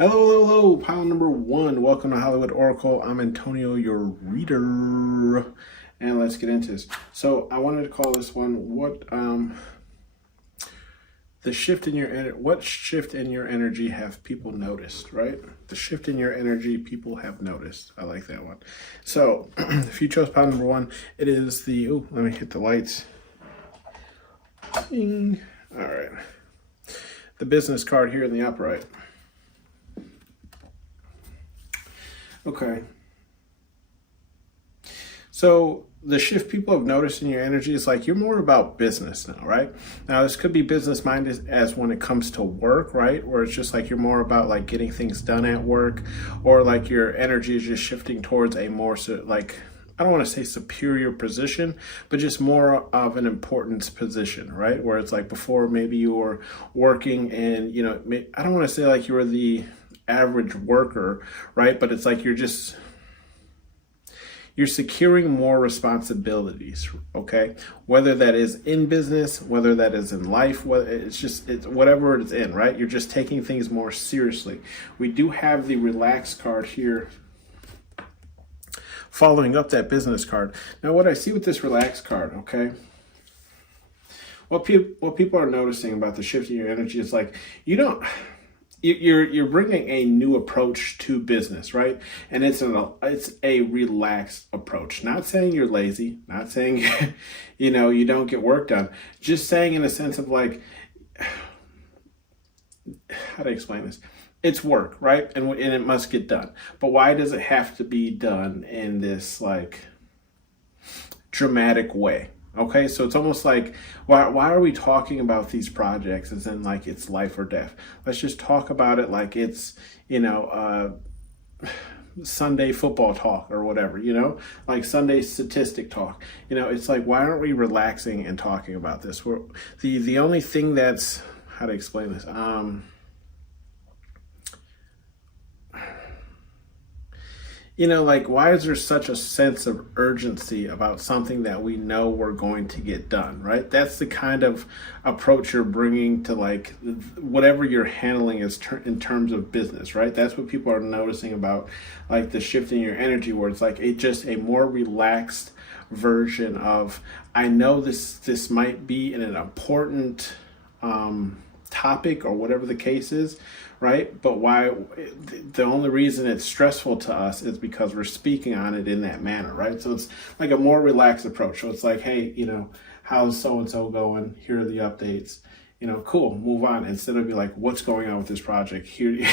Hello, hello, hello, pile number one. Welcome to Hollywood Oracle. I'm Antonio, your reader. And let's get into this. So I wanted to call this one what shift in your energy have people noticed, right? The shift in your energy people have noticed. I like that one. So if you chose pile number one, it is let me hit the lights. Ding. All right. The business card here in the upright. Okay. So the shift people have noticed in your energy is like you're more about business now, right? Now this could be business minded as when it comes to work, right? Where it's just like you're more about like getting things done at work, or like your energy is just shifting towards a more I don't want to say superior position, but just more of an importance position, right? Where it's like before maybe you were working and, I don't want to say like you were the average worker, right? But it's like you're securing more responsibilities, okay? Whether that is in business, whether that is in life, it's whatever it's in, right? You're just taking things more seriously. We do have the relaxed card here following up that business card. Now what I see with this relaxed card, okay? What people are noticing about the shift in your energy is like you're bringing a new approach to business, right? And it's a relaxed approach. Not saying you're lazy, not saying you don't get work done. Just saying in a sense of like, how to explain this? It's work, right? And it must get done. But why does it have to be done in this like dramatic way? Okay, so it's almost like, why are we talking about these projects as in like it's life or death? Let's just talk about it like it's, Sunday football talk or whatever, like Sunday statistic talk. It's like, why aren't we relaxing and talking about this? The only thing that's, how to explain this? Like, why is there such a sense of urgency about something that we know we're going to get done, right? That's the kind of approach you're bringing to like whatever you're handling in terms of business, right? That's what people are noticing about like the shift in your energy, where it's like just a more relaxed version of, I know this might be an important topic or whatever the case is, right? But why the only reason it's stressful to us is because we're speaking on it in that manner, right? So it's like a more relaxed approach. So it's like, hey, how's so-and-so going? Here are the updates. Cool, move on. Instead of be like, what's going on with this project? Here,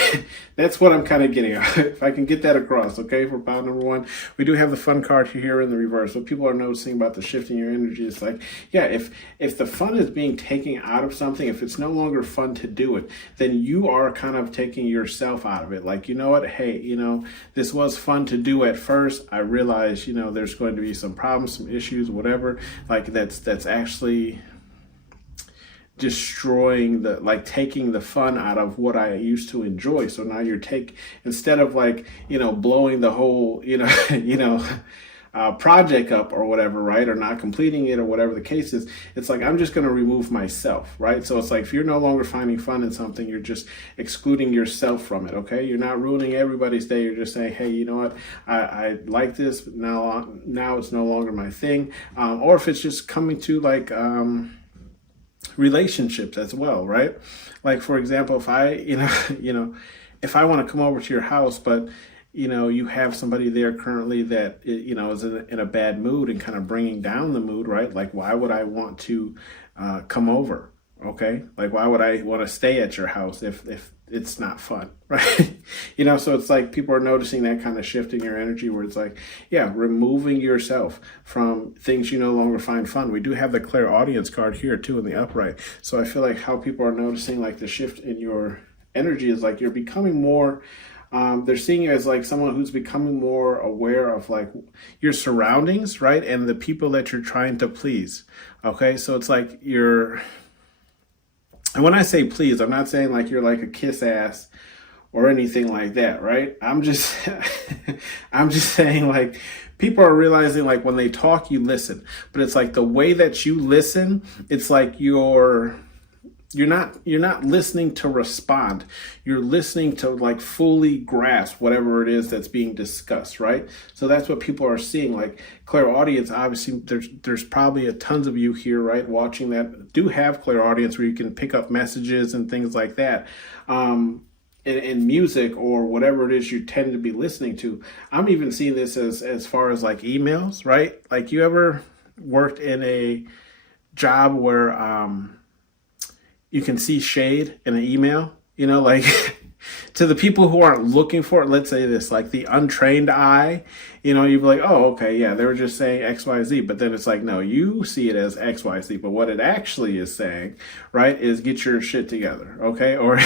that's what I'm kind of getting at. If I can get that across, okay, for pile number one. We do have the fun card here in the reverse. What people are noticing about the shift in your energy is like, yeah, if the fun is being taken out of something, if it's no longer fun to do it, then you are kind of taking yourself out of it. Like, you know what? Hey, this was fun to do at first. I realize, there's going to be some problems, some issues, whatever. Like that's actually destroying taking the fun out of what I used to enjoy. So now instead of like, blowing the whole, project up or whatever, right? Or not completing it or whatever the case is, it's like, I'm just going to remove myself, right? So it's like, if you're no longer finding fun in something, you're just excluding yourself from it. Okay. You're not ruining everybody's day. You're just saying, hey, you know what? I like this, but now it's no longer my thing. Or if it's just coming to like, relationships as well, right? Like, for example, if I, if I want to come over to your house, but you have somebody there currently that is in a bad mood and kind of bringing down the mood, right? Like, why would I want to come over? Okay, like, why would I want to stay at your house if it's not fun, right? So it's like people are noticing that kind of shift in your energy where it's like, yeah, removing yourself from things you no longer find fun. We do have the clairaudience card here too in the upright. So I feel like how people are noticing like the shift in your energy is like you're becoming more, they're seeing you as like someone who's becoming more aware of like your surroundings, right? And the people that you're trying to please. Okay, so it's like and when I say please, I'm not saying like you're like a kiss ass or anything like that, right? I'm just saying like people are realizing like when they talk, you listen. But it's like the way that you listen, it's like you're you're not listening to respond. You're listening to like fully grasp whatever it is that's being discussed, right? So that's what people are seeing. Like clairaudience, obviously there's probably a tons of you here, right, watching that do have clairaudience where you can pick up messages and things like that. In music or whatever it is you tend to be listening to. I'm even seeing this as far as like emails, right? Like you ever worked in a job where you can see shade in an email, like to the people who aren't looking for it, let's say this, like the untrained eye, you'd be like, oh, okay, yeah, they were just saying X, Y, Z. But then it's like, no, you see it as X, Y, Z. But what it actually is saying, right, is get your shit together, okay? Or,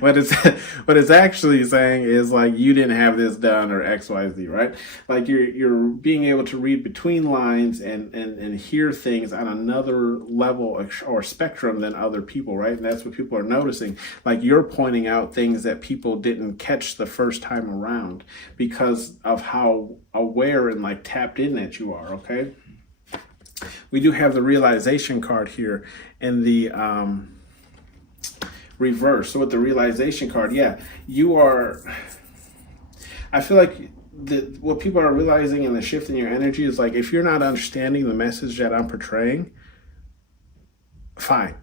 what it's actually saying is like, you didn't have this done or X, Y, Z, right? Like you're being able to read between lines and hear things on another level or spectrum than other people, right? And that's what people are noticing. Like you're pointing out things that people didn't catch the first time around because of how aware and like tapped in that you are, okay? We do have the realization card here in the reverse. So with the realization card, yeah, I feel like what people are realizing in the shift in your energy is like, if you're not understanding the message that I'm portraying, fine.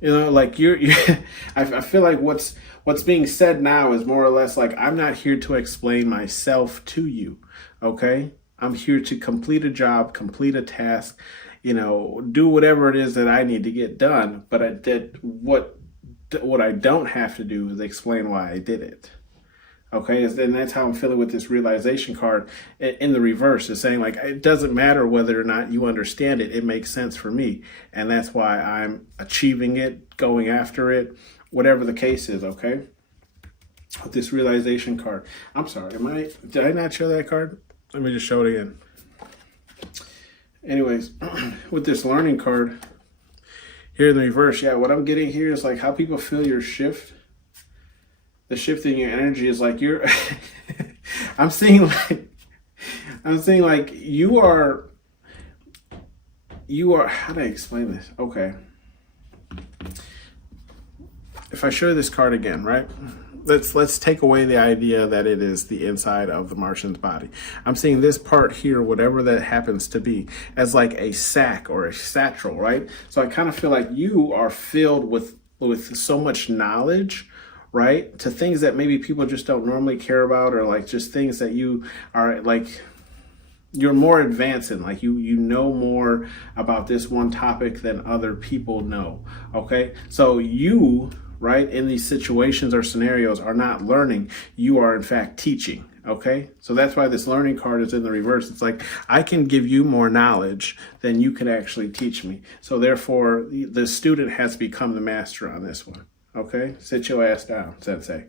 Like I feel like what's being said now is more or less like, I'm not here to explain myself to you, okay? I'm here to complete a job, complete a task, do whatever it is that I need to get done. But what I don't have to do is explain why I did it. Okay, and that's how I'm feeling with this realization card in the reverse. It's saying like, it doesn't matter whether or not you understand it. It makes sense for me. And that's why I'm achieving it, going after it, whatever the case is, okay? With this realization card. I'm sorry, did I not show that card? Let me just show it again. Anyways, with this learning card here in the reverse, yeah, what I'm getting here is like how people feel your shift. The shift in your energy is like I'm seeing like you are, how do I explain this? Okay. If I show this card again, right? Let's take away the idea that it is the inside of the Martian's body. I'm seeing this part here, whatever that happens to be, as like a sack or a satchel, right? So I kind of feel like you are filled with so much knowledge, right, to things that maybe people just don't normally care about, or like just things that you are like, you're more advanced in, like you know more about this one topic than other people know, okay? So you, right, in these situations or scenarios are not learning, you are in fact teaching, okay? So that's why this learning card is in the reverse. It's like, I can give you more knowledge than you can actually teach me. So therefore, the student has become the master on this one. Okay, sit your ass down, sensei.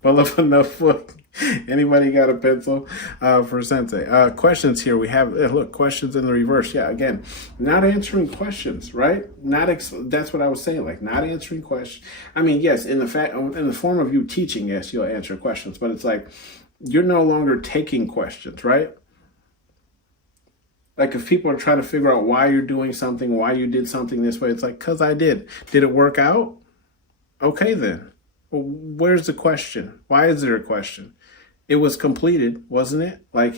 Pull up enough foot. Anybody got a pencil for sensei? Questions here. We have, look, questions in the reverse. Yeah, again, not answering questions, right? That's what I was saying, like not answering questions. I mean, yes, in the form of you teaching, yes, you'll answer questions, but it's like you're no longer taking questions, right? Like if people are trying to figure out why you're doing something, why you did something this way, it's like, because I did. Did it work out? Okay, then. Well, where's the question? Why is there a question? It was completed, wasn't it? Like,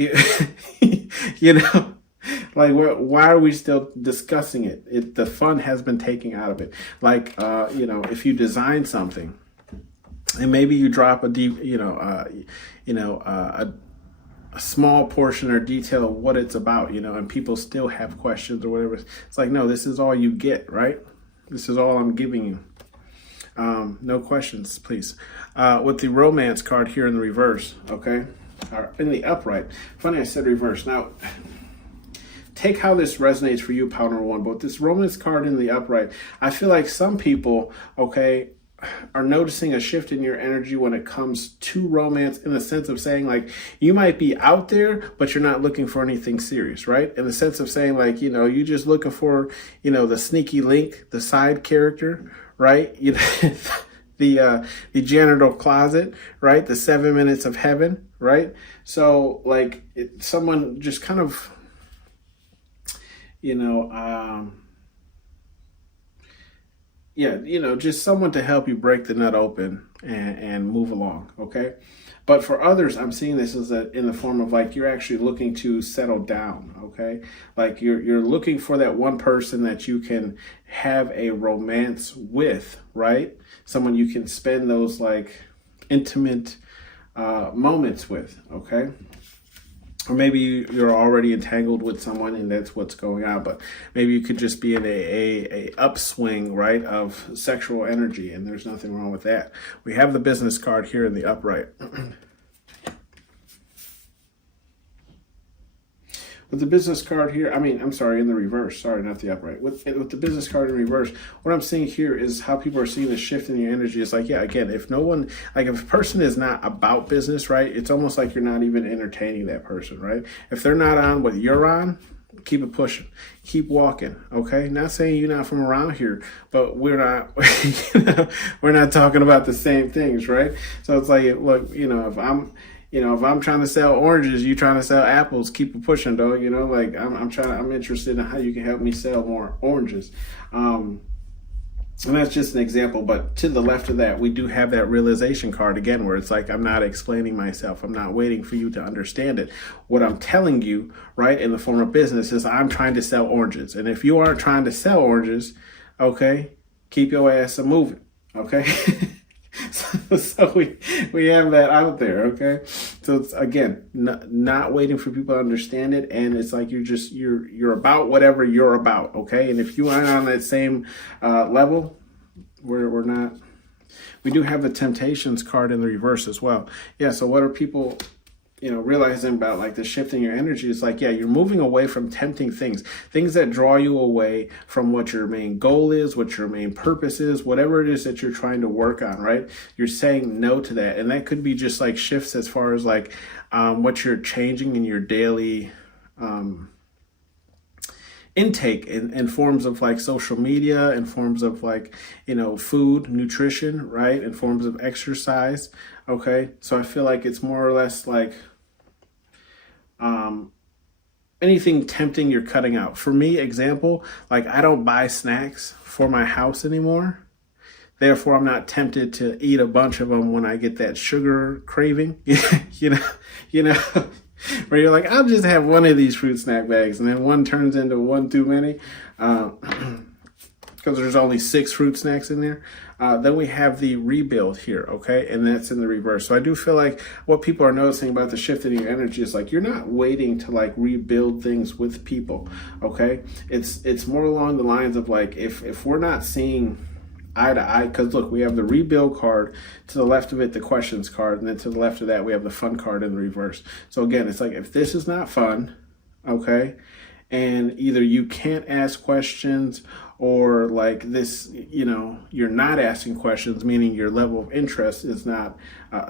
like why are we still discussing it? The fun has been taken out of it. Like, if you design something and maybe you drop a small portion or detail of what it's about, and people still have questions or whatever. It's like, no, this is all you get, right? This is all I'm giving you. No questions, please. With the romance card here in the reverse, okay? Or in the upright. Funny I said reverse. Now, take how this resonates for you, pile number one. But with this romance card in the upright, I feel like some people, okay, are noticing a shift in your energy when it comes to romance, in the sense of saying like, you might be out there, but you're not looking for anything serious, right? In the sense of saying like, you're just looking for, the sneaky link, the side character, right? The janitor closet, right? The 7 minutes of heaven, right? So like someone just kind of you know, yeah, just someone to help you break the nut open and move along. Okay. But for others, I'm seeing this as in the form of like you're actually looking to settle down. Okay. Like you're looking for that one person that you can have a romance with, right? Someone you can spend those like intimate moments with. Okay. Or maybe you're already entangled with someone and that's what's going on, but maybe you could just be in a upswing, right, of sexual energy, and there's nothing wrong with that. We have the business card here in the upright. With the business card here, I'm sorry, in the reverse. Sorry, not the upright. With the business card in reverse, what I'm seeing here is how people are seeing the shift in your energy. It's like, yeah, again, if a person is not about business, right, it's almost like you're not even entertaining that person, right? If they're not on what you're on, keep it pushing, keep walking. Okay, not saying you're not from around here, but we're not we're not talking about the same things, right? So it's like, look, if I'm trying to sell oranges, you trying to sell apples, keep it pushing, though. Like I'm interested in how you can help me sell more oranges. And that's just an example, but to the left of that, we do have that realization card again, where it's like, I'm not explaining myself. I'm not waiting for you to understand it. What I'm telling you, right, in the form of business is I'm trying to sell oranges. And if you aren't trying to sell oranges, okay, keep your ass moving. Okay. So we have that out there. Okay. So it's again, not waiting for people to understand it. And it's like, you're about whatever you're about. Okay. And if you aren't on that same level, we're not. We do have the temptations card in the reverse as well. Yeah. So what are people realizing about like the shift in your energy? Is like, yeah, you're moving away from tempting things that draw you away from what your main goal is, what your main purpose is, whatever it is that you're trying to work on, right? You're saying no to that. And that could be just like shifts as far as like what you're changing in your daily intake in forms of like social media, in forms of like, food, nutrition, right? In forms of exercise. Okay. So I feel like it's more or less like, anything tempting you're cutting out. For me, example, like I don't buy snacks for my house anymore. Therefore, I'm not tempted to eat a bunch of them when I get that sugar craving, where you're like, I'll just have one of these fruit snack bags, and then one turns into one too many. Because there's only 6 fruit snacks in there. Then we have the rebuild here, okay? And that's in the reverse. So I do feel like what people are noticing about the shift in your energy is like, you're not waiting to like rebuild things with people, okay? It's more along the lines of like, if we're not seeing eye to eye, because look, we have the rebuild card, to the left of it, the questions card, and then to the left of that, we have the fun card in the reverse. So again, it's like, if this is not fun, okay, and either you can't ask questions, or like this, you're not asking questions, meaning your level of interest is not,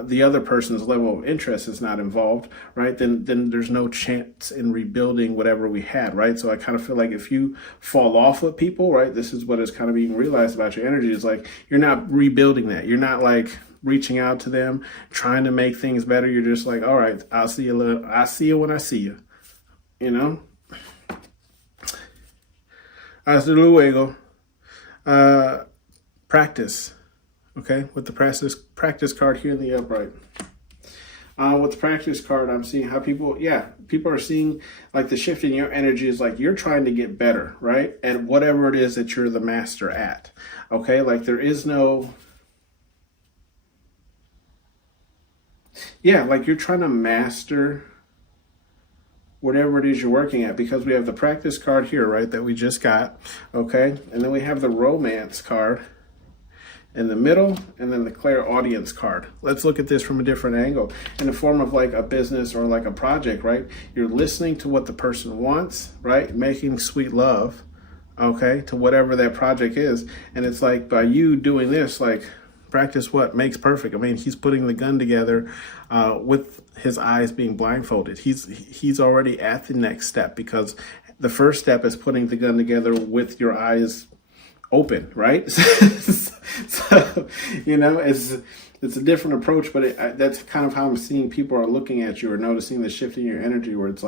the other person's level of interest is not involved, right? Then there's no chance in rebuilding whatever we had, right? So I kind of feel like if you fall off with people, right, this is what is kind of being realized about your energy, is like, you're not rebuilding that. You're not like reaching out to them, trying to make things better. You're just like, all right, I'll see you when I see you, Hasta luego. Practice. Okay, with the practice card here in the upright. With the practice card, I'm seeing how people are seeing like the shift in your energy is like you're trying to get better, right? At whatever it is that you're the master at. Okay, like there is no, like you're trying to master whatever it is you're working at, because we have the practice card here, right, that we just got, okay? And then we have the romance card in the middle, and then the clairaudience card. Let's look at this from a different angle. In the form of like a business or like a project, right? You're listening to what the person wants, right? Making sweet love, okay, to whatever that project is. And it's like, by you doing this, like, practice what makes perfect. I mean, he's putting the gun together with his eyes being blindfolded. He's already at the next step, because the first step is putting the gun together with your eyes open, right? So it's it's a different approach, but that's kind of how I'm seeing people are looking at you or noticing the shift in your energy, where it's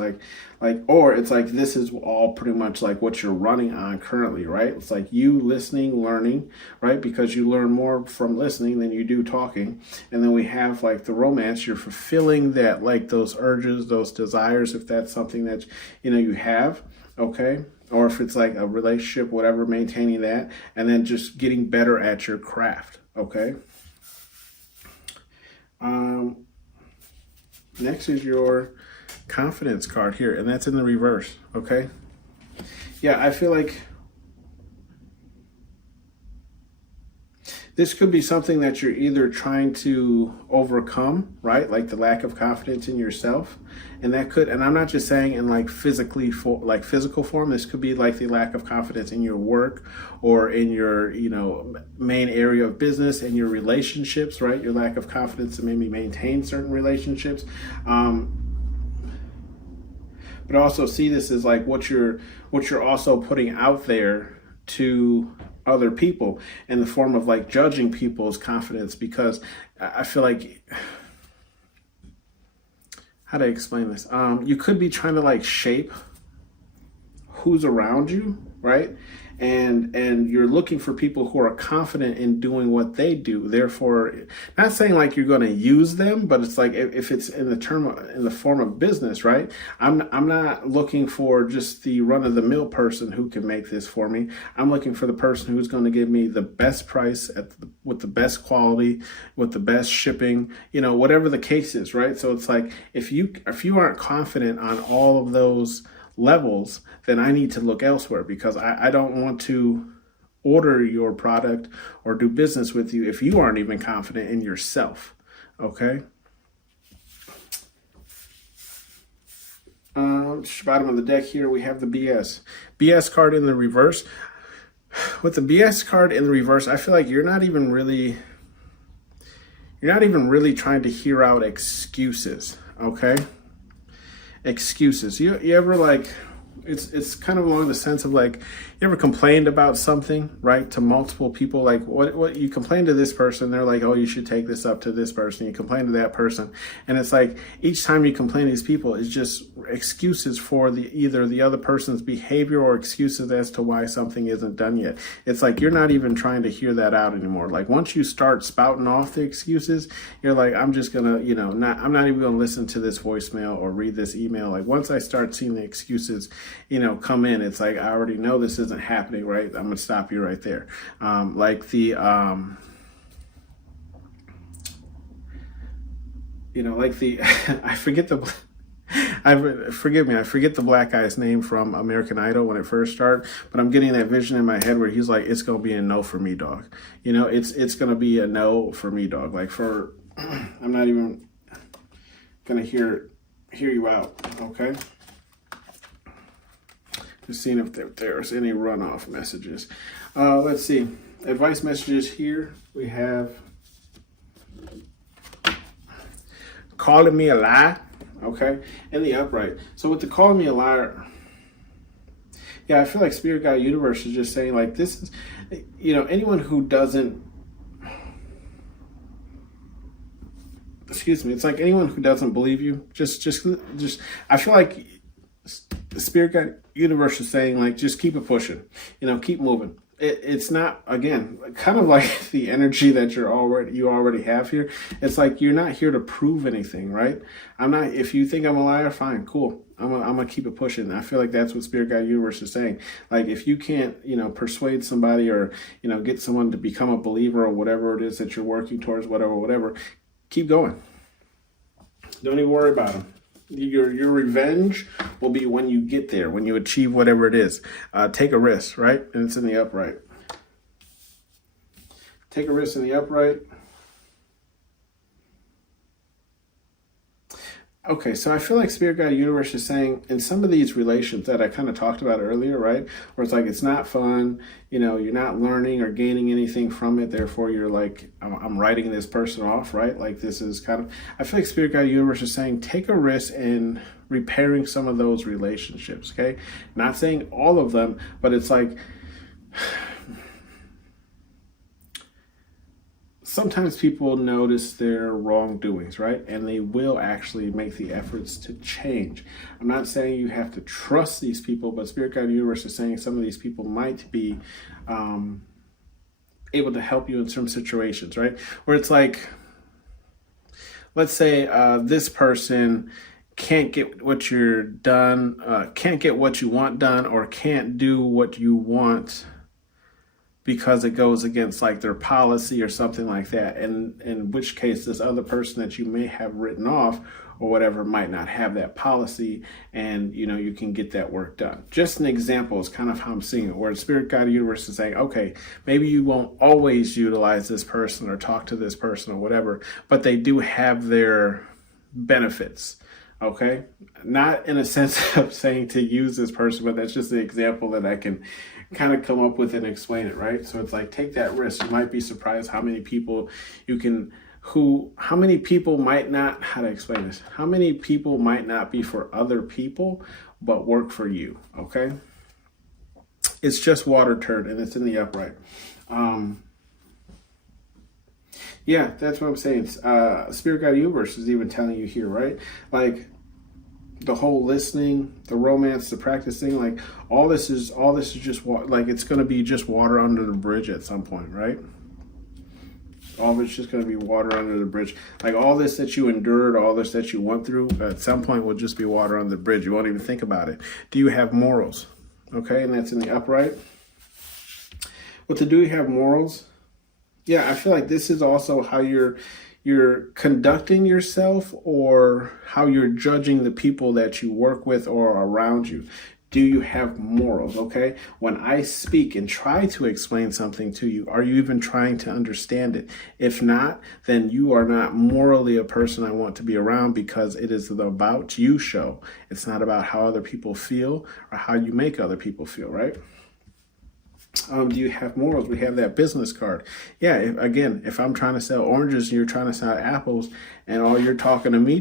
or it's like this is all pretty much like what you're running on currently, right? It's like you listening, learning, right? Because you learn more from listening than you do talking. And then we have like the romance, you're fulfilling that, like those urges, those desires, if that's something that, you have, okay? Or if it's like a relationship, whatever, maintaining that, and then just getting better at your craft, okay? Next is your confidence card here, and that's in the reverse, okay? Yeah, I feel like this could be something that you're either trying to overcome, right? Like the lack of confidence in yourself. And I'm not just saying in like physical form, this could be like the lack of confidence in your work or in your, main area of business and your relationships, right? Your lack of confidence to maybe maintain certain relationships. But also see this as like what you're also putting out there to other people in the form of like judging people's confidence, because I feel like, how do I explain this? You could be trying to like shape who's around you, right? And you're looking for people who are confident in doing what they do. Therefore, not saying like you're going to use them, but it's like if it's in the form of business, right? I'm not looking for just the run of the mill person who can make this for me. I'm looking for the person who's going to give me the best price with the best quality, with the best shipping, whatever the case is, right? So it's like if you aren't confident on all of those levels, then I need to look elsewhere, because I don't want to order your product or do business with you if you aren't even confident in yourself. Okay. Bottom of the deck here, we have the BS card in the reverse. With the BS card in the reverse, I feel like you're not even really trying to hear out excuses. Okay. Excuses. You ever like, it's kind of along the sense of like, you ever complained about something, right, to multiple people? Like what you complain to this person, they're like, oh, you should take this up to this person. You complain to that person, and it's like each time you complain to these people, it's just excuses for either the other person's behavior or excuses as to why something isn't done yet. It's like you're not even trying to hear that out anymore. Like once you start spouting off the excuses, you're like, I'm just gonna, I'm not even gonna listen to this voicemail or read this email. Like once I start seeing the excuses, come in, it's like I already know this isn't happening, right? I'm gonna stop you right there. I forget the black guy's name from American Idol when it first started, but I'm getting that vision in my head where he's like, it's gonna be a no for me, dog. It's gonna be a no for me, dog. Like I'm not even gonna hear you out, okay? Just seeing if there's any runoff messages. Let's see. Advice messages here. We have calling me a lie, okay, in the upright. So with the calling me a liar, yeah, I feel like Spirit Guide Universe is just saying like this is, anyone who doesn't, excuse me, it's like anyone who doesn't believe you, just I feel like the Spirit Guide Universe is saying like, just keep it pushing, keep moving. It's not, again, kind of like the energy that you already have here. It's like you're not here to prove anything, right? If you think I'm a liar, fine, cool. I'm gonna keep it pushing. I feel like that's what Spirit Guide Universe is saying. Like if you can't, persuade somebody or, get someone to become a believer or whatever it is that you're working towards, whatever, keep going. Don't even worry about them. Your revenge will be when you get there, when you achieve whatever it is. Take a risk, right? And it's in the upright. Take a risk in the upright. Okay, so I feel like Spirit Guide Universe is saying in some of these relations that I kind of talked about earlier, right? Where it's like, it's not fun, you're not learning or gaining anything from it. Therefore, you're like, I'm writing this person off, right? Like this is kind of, I feel like Spirit Guide Universe is saying, take a risk in repairing some of those relationships, okay? Not saying all of them, but it's like, sometimes people notice their wrongdoings, right? And they will actually make the efforts to change. I'm not saying you have to trust these people, but Spirit Guide Universe is saying some of these people might be able to help you in some situations, right? Where it's like, let's say this person can't get what you're done, can't get what you want done, or can't do what you want because it goes against like their policy or something like that. And in which case, this other person that you may have written off or whatever might not have that policy, and you can get that work done. Just an example is kind of how I'm seeing it, where Spirit Guide Universe is saying, okay, maybe you won't always utilize this person or talk to this person or whatever, but they do have their benefits. Okay, not in a sense of saying to use this person, but that's just an example that I can kind of come up with and explain it, right? So it's like, take that risk. You might be surprised how many people how many people might not, how to explain this, how many people might not be for other people, but work for you, okay? It's just water turd, and it's in the upright. Yeah, that's what I'm saying. Spirit Guide Universe is even telling you here, right? Like, the whole listening, the romance, the practicing, like all this is just like it's going to be just water under the bridge at some point, right? All of it's just going to be water under the bridge. Like all this that you endured, all this that you went through, at some point will just be water under the bridge. You won't even think about it. Do you have morals? Okay, and that's in the upright. What to do you have morals? Yeah, I feel like this is also how you're conducting yourself, or how you're judging the people that you work with or around you. Do you have morals? Okay. When I speak and try to explain something to you, are you even trying to understand it? If not, then you are not morally a person I want to be around, because it is the about you show. It's not about how other people feel or how you make other people feel, right? Do you have morals? We have that business card. Yeah, if I'm trying to sell oranges and you're trying to sell apples, and all you're talking to me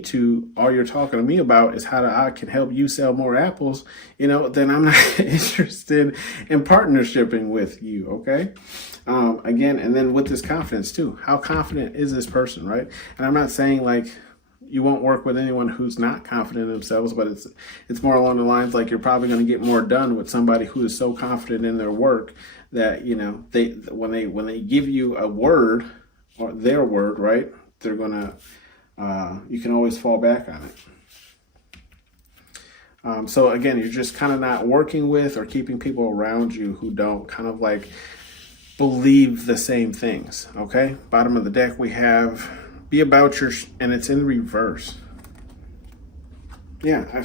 about is how I can help you sell more apples, then I'm not interested in partnershiping with you, okay? And then with this confidence too. How confident is this person, right? And I'm not saying like you won't work with anyone who's not confident in themselves, but it's more along the lines like you're probably going to get more done with somebody who is so confident in their work that when they give you a word or their word, right, they're gonna you can always fall back on it. So again, you're just kind of not working with or keeping people around you who don't kind of like believe the same things. Okay, bottom of the deck we have be about your, and it's in reverse. Yeah,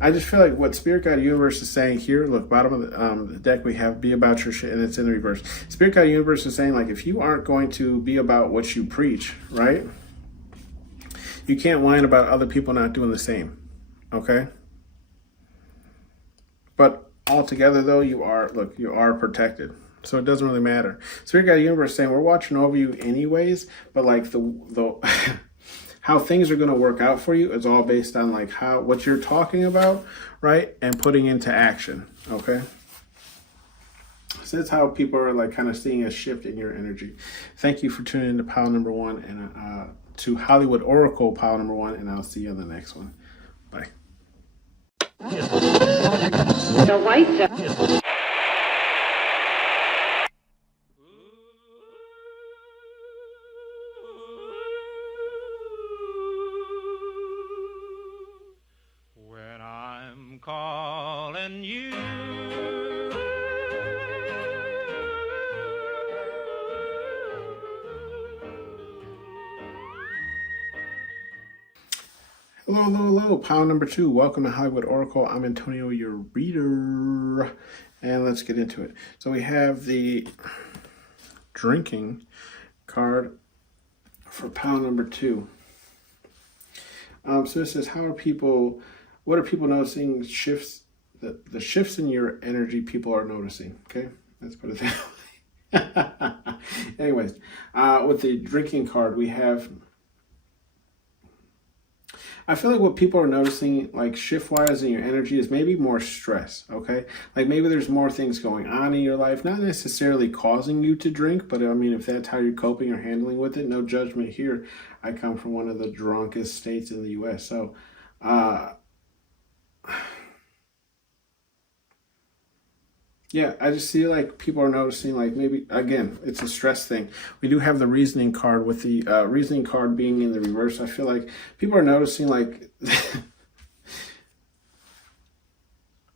I just feel like what Spirit Guide Universe is saying here, look, bottom of the deck we have be about your shit, and it's in reverse. Spirit Guide Universe is saying like, if you aren't going to be about what you preach, right, you can't whine about other people not doing the same, okay? But altogether though, you are protected. So it doesn't really matter. Spirit Guide Universe is saying we're watching over you anyways, but like the how things are going to work out for you is all based on like what you're talking about, right, and putting into action. Okay. So that's how people are like kind of seeing a shift in your energy. Thank you for tuning in to pile number 1 and to Hollywood Oracle pile number 1, and I'll see you on the next one. Bye. The white. Calling you. Hello, pile number 2. Welcome to Hollywood Oracle. I'm Antonio, your reader, and let's get into it. So we have the drinking card for pile number 2. So it says, what are people noticing? Shifts, the shifts in your energy people are noticing. Okay, let's put it that way. Anyways, with the drinking card, we have I feel like what people are noticing, like shift-wise in your energy, is maybe more stress, okay? Like maybe there's more things going on in your life, not necessarily causing you to drink, but I mean, if that's how you're coping or handling with it, no judgment here. I come from one of the drunkest states in the U.S., so yeah, I just see like people are noticing, like maybe again, it's a stress thing. We do have the reasoning card, with the reasoning card being in the reverse. I feel like people are noticing, like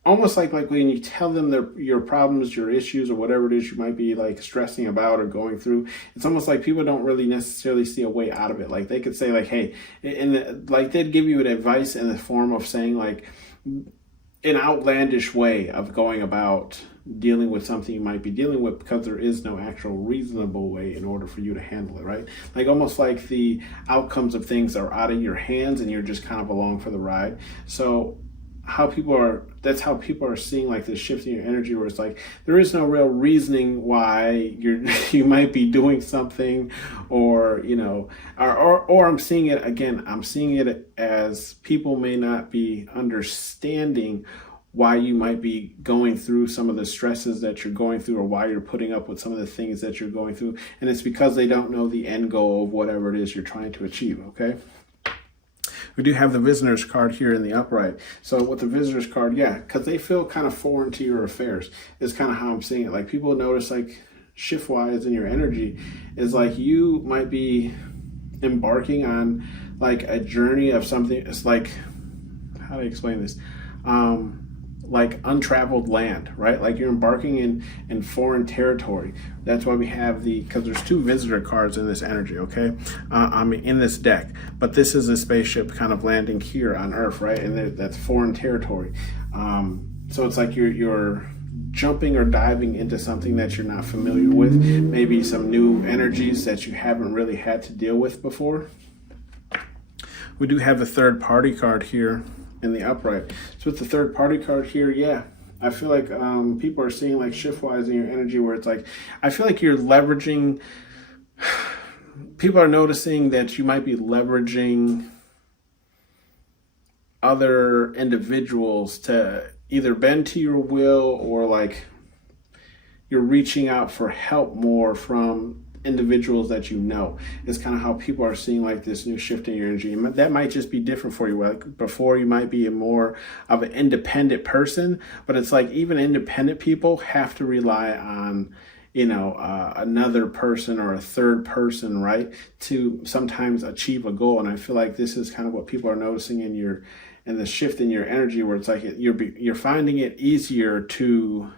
almost like when you tell them your problems, your issues, or whatever it is you might be like stressing about or going through. It's almost like people don't really necessarily see a way out of it. Like they could say like, hey, and like they'd give you an advice in the form of saying like an outlandish way of going about dealing with something you might be dealing with, because there is no actual reasonable way in order for you to handle it, right? Like almost like the outcomes of things are out of your hands and you're just kind of along for the ride. So that's how people are seeing like this shift in your energy, where it's like there is no real reasoning why you might be doing something, or or I'm seeing it as people may not be understanding why you might be going through some of the stresses that you're going through, or why you're putting up with some of the things that you're going through, and it's because they don't know the end goal of whatever it is you're trying to achieve. Okay. We do have the visitor's card here in the upright. So with the visitor's card, yeah, because they feel kind of foreign to your affairs is kind of how I'm seeing it. Like people notice like shift-wise in your energy is like you might be embarking on like a journey of something. It's like, how do I explain this? Like untraveled land, right? Like you're embarking in foreign territory. That's why we have because there's two visitor cards in this energy, okay? In this deck, but this is a spaceship kind of landing here on Earth, right? And that's foreign territory. So it's like you're jumping or diving into something that you're not familiar with, maybe some new energies that you haven't really had to deal with before. We do have a third party card here in the upright. So with the third party card here, yeah, I feel like people are seeing like shift-wise in your energy, where it's like, I feel like you're leveraging, people are noticing that you might be leveraging other individuals to either bend to your will, or like you're reaching out for help more from individuals that is kind of how people are seeing like this new shift in your energy. And that might just be different for you. Like before, you might be more of an independent person, but it's like even independent people have to rely on another person or a third person, right, to sometimes achieve a goal. And I feel like this is kind of what people are noticing in the shift in your energy, where it's like you're finding it easier to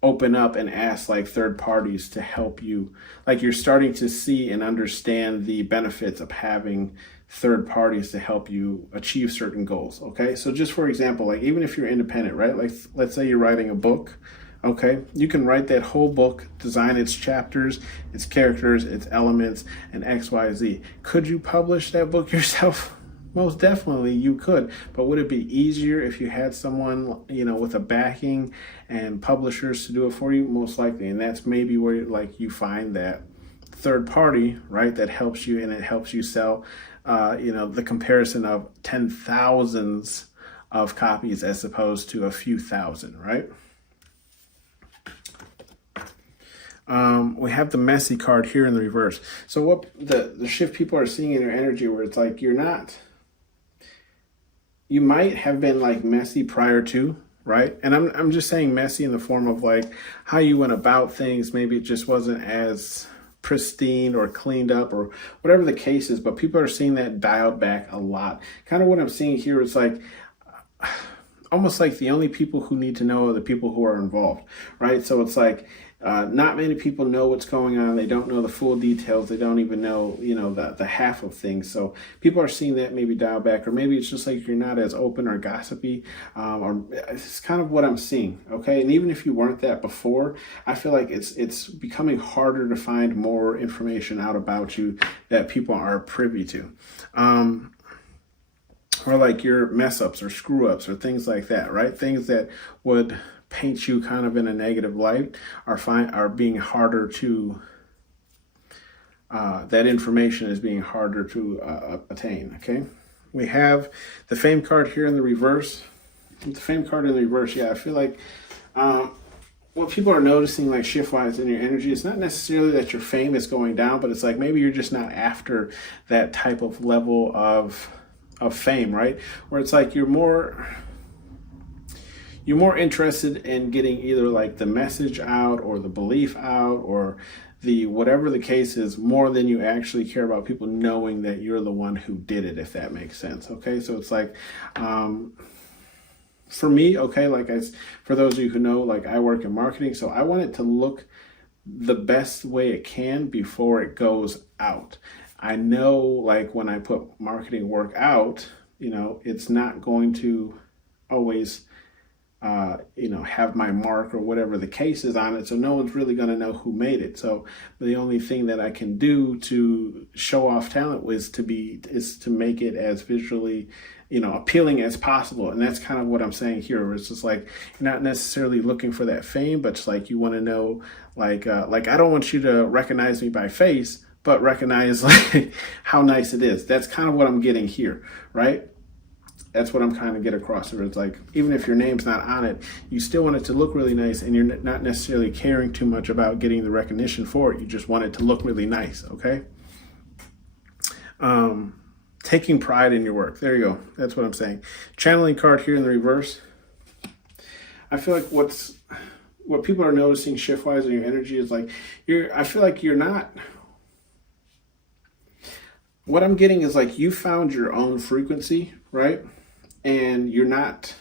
open up and ask like third parties to help you. Like you're starting to see and understand the benefits of having third parties to help you achieve certain goals. Okay. So just for example, like even if you're independent, right? Like let's say you're writing a book. Okay. You can write that whole book, design its chapters, its characters, its elements, and XYZ. Could you publish that book yourself? Most definitely you could, but would it be easier if you had someone, with a backing and publishers to do it for you? Most likely. And that's maybe where like you find that third party, right, that helps you, and it helps you sell, the comparison of 10,000s of copies as opposed to a few thousand, right? We have the messy card here in the reverse. So what the shift people are seeing in your energy, where it's like you might have been like messy prior to, right? And I'm just saying messy in the form of like how you went about things. Maybe it just wasn't as pristine or cleaned up or whatever the case is, but people are seeing that dialed back a lot. Kind of what I'm seeing here is like almost like the only people who need to know are the people who are involved, right? So it's like not many people know what's going on. They don't know the full details. They don't even know, the half of things. So people are seeing that maybe dial back, or maybe it's just like you're not as open or gossipy, or it's kind of what I'm seeing. Okay. And even if you weren't that before, I feel like it's becoming harder to find more information out about you that people are privy to. Or like your mess ups or screw ups or things like that, right? Things that would paint you kind of in a negative light are being harder to that information is being harder to attain. Okay, we have the fame card here in the reverse. With the fame card in the reverse, yeah, I feel like what people are noticing, like shift-wise in your energy, it's not necessarily that your fame is going down, but it's like maybe you're just not after that type of level of fame, right? Where it's like you're more interested in getting either like the message out or the belief out or the whatever the case is, more than you actually care about people knowing that you're the one who did it, if that makes sense. Okay, so it's like for me, okay, like for those of you who know, like I work in marketing, so I want it to look the best way it can before it goes out. I know, like when I put marketing work out, it's not going to always have my mark or whatever the case is on it. So no one's really going to know who made it. So the only thing that I can do to show off talent is to make it as visually, appealing as possible. And that's kind of what I'm saying here, where it's just like, you're not necessarily looking for that fame, but it's like, you want to know, like I don't want you to recognize me by face, but recognize like how nice it is. That's kind of what I'm getting here, right? That's what I'm trying to get across. It's like, even if your name's not on it, you still want it to look really nice, and you're not necessarily caring too much about getting the recognition for it. You just want it to look really nice, okay? Taking pride in your work. There you go. That's what I'm saying. Channeling card here in the reverse. I feel like what people are noticing shift-wise in your energy is like, I feel like you're not... What I'm getting is like you found your own frequency, right? And you're not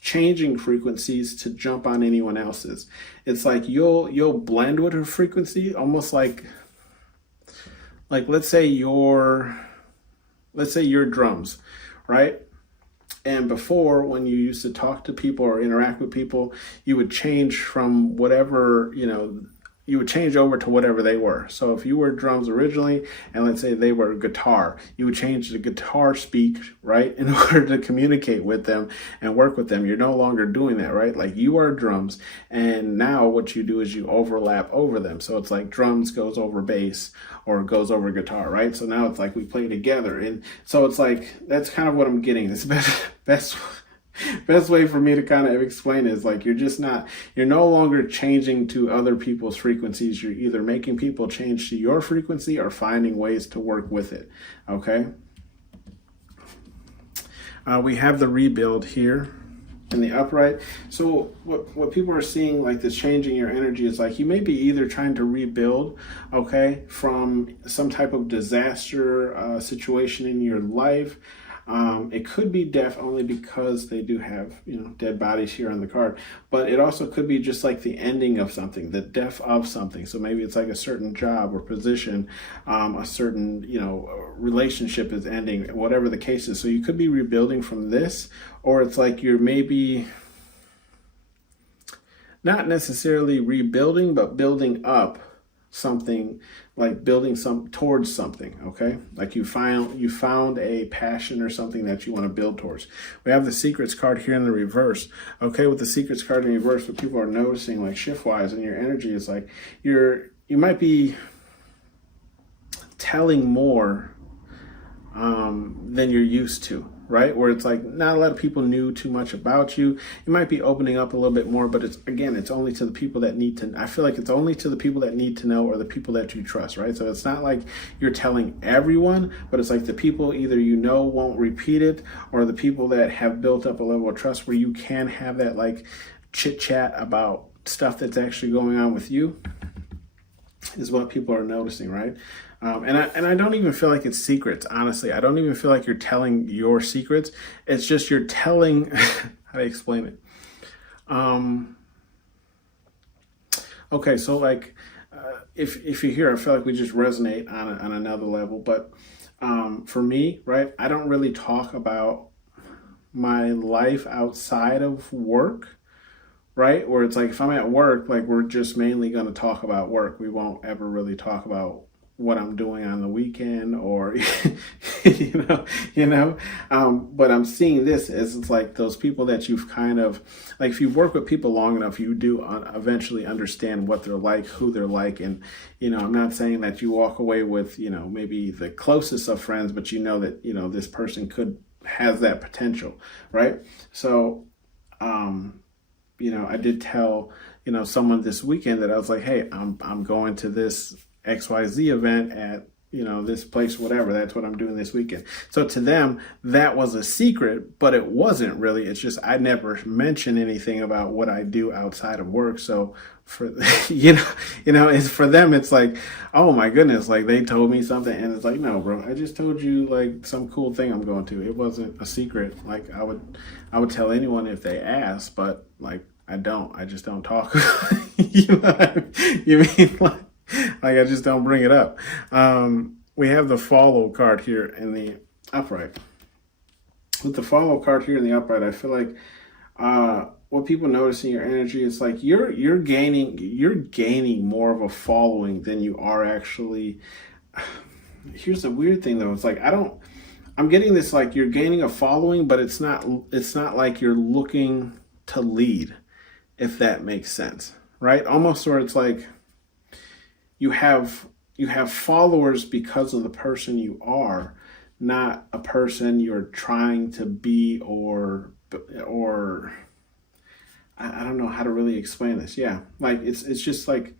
changing frequencies to jump on anyone else's. It's like you'll blend with a frequency, almost like let's say your drums, right? And before, when you used to talk to people or interact with people, you would change from whatever, you would change over to whatever they were. So if you were drums originally, and let's say they were guitar, you would change the guitar speak, right, in order to communicate with them and work with them. You're no longer doing that, right? Like, you are drums, and now what you do is you overlap over them. So it's like drums goes over bass or goes over guitar, right? So now it's like we play together. And so it's like, that's kind of what I'm getting. It's best way for me to kind of explain it is like, you're no longer changing to other people's frequencies. You're either making people change to your frequency or finding ways to work with it. Okay. We have the rebuild here in the upright. So what people are seeing, like this changing your energy, is like you may be either trying to rebuild, okay, from some type of disaster situation in your life. It could be death only because they do have, dead bodies here on the card, but it also could be just like the ending of something, the death of something. So maybe it's like a certain job or position, a certain, relationship is ending, whatever the case is. So you could be rebuilding from this, or it's like you're maybe not necessarily rebuilding, but building up something, like building towards something, okay? Like you found a passion or something that you want to build towards. We have the secrets card here in the reverse. Okay, with the secrets card in reverse, what people are noticing, like shift-wise in your energy, is like you might be telling more than you're used to, right? Where it's like not a lot of people knew too much about you. You might be opening up a little bit more, but it's only to the people that need to. I feel like it's only to the people that need to know, or the people that you trust, right? So it's not like you're telling everyone, but it's like the people either won't repeat it, or the people that have built up a level of trust where you can have that like chit chat about stuff that's actually going on with you, is what people are noticing, right? And I don't even feel like it's secrets, honestly. I don't even feel like you're telling your secrets. It's just you're telling, how do I explain it? Okay, so like, if you're here, I feel like we just resonate on another level. But for me, right, I don't really talk about my life outside of work, right? Where it's like, if I'm at work, like we're just mainly going to talk about work. We won't ever really talk about what I'm doing on the weekend, or but I'm seeing this as it's like those people that you've kind of like, if you work with people long enough, you do eventually understand what they're like, who they're like. And I'm not saying that you walk away with maybe the closest of friends, but that this person has that potential, right? So I did tell someone this weekend that I was like, hey, I'm going to this XYZ event at this place, whatever. That's what I'm doing this weekend. So to them, that was a secret, but it wasn't really. It's just I never mentioned anything about what I do outside of work. So for it's for them, it's like, oh my goodness, like they told me something, and it's like, no, bro, I just told you like some cool thing I'm going to. It wasn't a secret. Like I would tell anyone if they asked, but like I just don't talk. You mean like I just don't bring it up. We have the follow card here in the upright. With the follow card here in the upright, I feel like what people notice in your energy is like you're gaining more of a following than you are actually. Here's the weird thing though. It's like I'm getting this like you're gaining a following, but it's not like you're looking to lead, if that makes sense, right? Almost where it's like you have followers because of the person you are, not a person you're trying to be, or I don't know how to really explain this. Yeah, like it's just like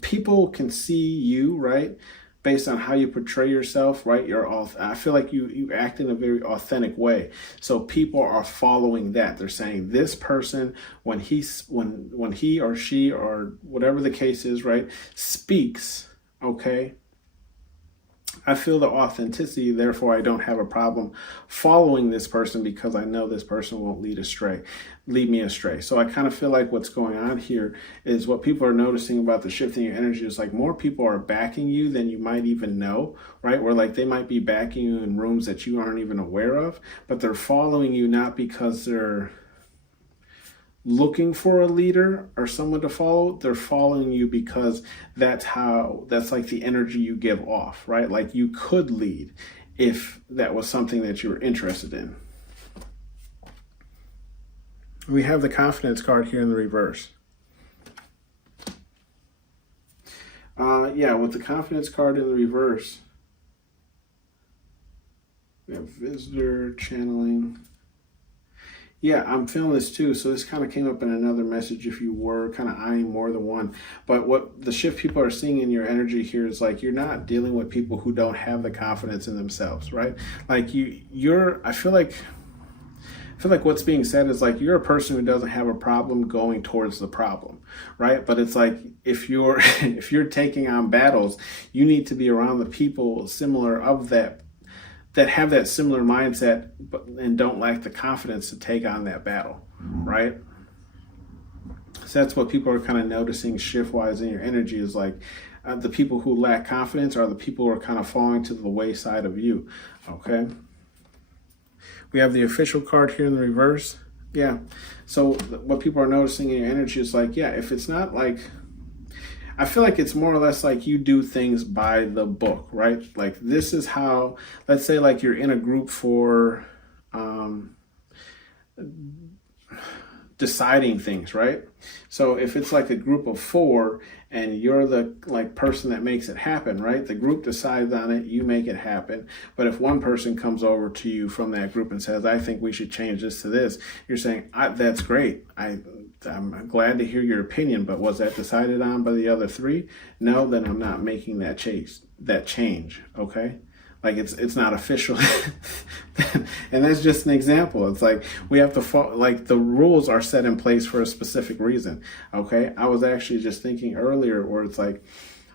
people can see you, right, based on how you portray yourself, right? I feel like you act in a very authentic way. So people are following that. They're saying this person, when he or she or whatever the case is, right, speaks, okay, I feel the authenticity, therefore I don't have a problem following this person because I know this person won't lead me astray. So I kind of feel like what's going on here is what people are noticing about the shift in your energy is like more people are backing you than you might even know, right? Where like they might be backing you in rooms that you aren't even aware of, but they're following you not because they're looking for a leader or someone to follow. They're following you because that's like the energy you give off, right? Like you could lead if that was something that you were interested in. We have the confidence card here in the reverse. With the confidence card in the reverse, we have visitor, channeling. Yeah, I'm feeling this too. So this kind of came up in another message if you were kind of eyeing more than one. But what the shift people are seeing in your energy here is like you're not dealing with people who don't have the confidence in themselves, right? Like I feel like what's being said is like you're a person who doesn't have a problem going towards the problem, right? But it's like if you're taking on battles, you need to be around the people similar of that have that similar mindset and don't lack the confidence to take on that battle, right? So that's what people are kind of noticing shift-wise in your energy is like the people who lack confidence are the people who are kind of falling to the wayside of you, okay? We have the official card here in the reverse. Yeah, so what people are noticing in your energy is like, yeah, if it's not like, I feel like it's more or less like you do things by the book, right? Like this is how, let's say like you're in a group for deciding things, right? So if it's like a group of 4 and you're the like person that makes it happen, right? The group decides on it, you make it happen. But if one person comes over to you from that group and says, I think we should change this to this, you're saying, that's great. I'm glad to hear your opinion, but was that decided on by the other 3? No, then I'm not making that change, okay? Like it's not official. And that's just an example. It's like we have to follow, like the rules are set in place for a specific reason, okay? I was actually just thinking earlier where it's like,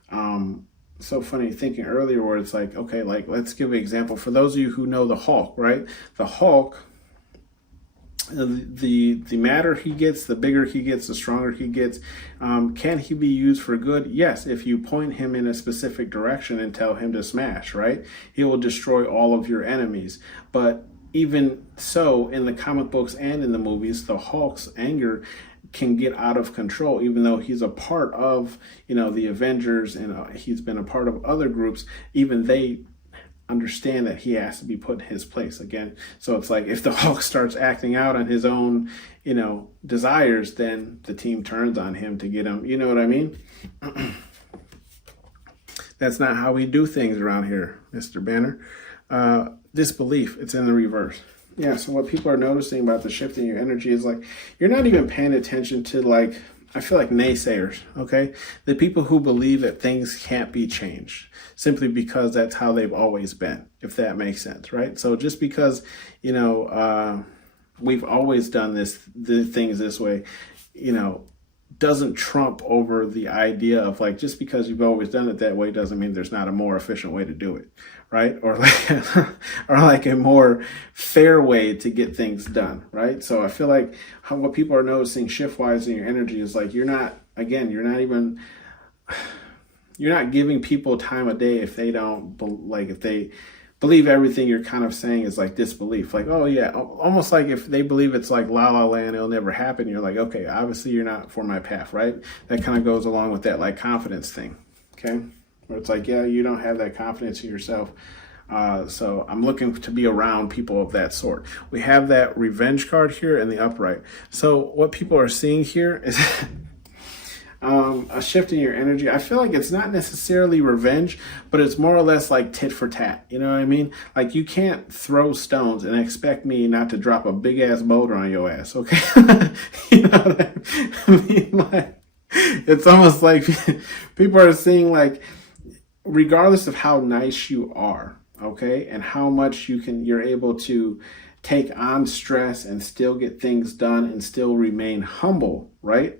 so funny thinking earlier where it's like, okay, like let's give an example. For those of you who know the Hulk, right? The Hulk, the madder he gets, the bigger he gets, the stronger he gets. Can he be used for good? Yes, if you point him in a specific direction and tell him to smash, right? He will destroy all of your enemies. But even so, in the comic books and in the movies, the Hulk's anger can get out of control, even though he's a part of, the Avengers, and he's been a part of other groups. Even they understand that he has to be put in his place again. So it's like if the Hulk starts acting out on his own, desires, then the team turns on him to get him. You know what I mean? That's not how we do things around here, Mr. Banner. Disbelief, it's in the reverse. Yeah, so what people are noticing about the shift in your energy is like, you're not even paying attention to, like, I feel like naysayers, okay? The people who believe that things can't be changed simply because that's how they've always been, if that makes sense, right? So just because, we've always done the things this way, doesn't trump over the idea of, like, just because you've always done it that way doesn't mean there's not a more efficient way to do it, right? Or like a more fair way to get things done, right? So I feel like what people are noticing shift-wise in your energy is like, you're not giving people time of day if they don't, like, if they believe everything you're kind of saying is like disbelief. Like, oh yeah, almost like if they believe it's like La La Land, it'll never happen. You're like, okay, obviously you're not for my path, right? That kind of goes along with that like confidence thing, okay? Where it's like, yeah, you don't have that confidence in yourself. So I'm looking to be around people of that sort. We have that revenge card here in the upright. So what people are seeing here is a shift in your energy. I feel like it's not necessarily revenge, but it's more or less like tit for tat. You know what I mean? Like, you can't throw stones and expect me not to drop a big ass boulder on your ass, okay? You know what I mean? Like, it's almost like people are seeing, like, regardless of how nice you are, okay, and how much you're able to take on stress and still get things done and still remain humble, right?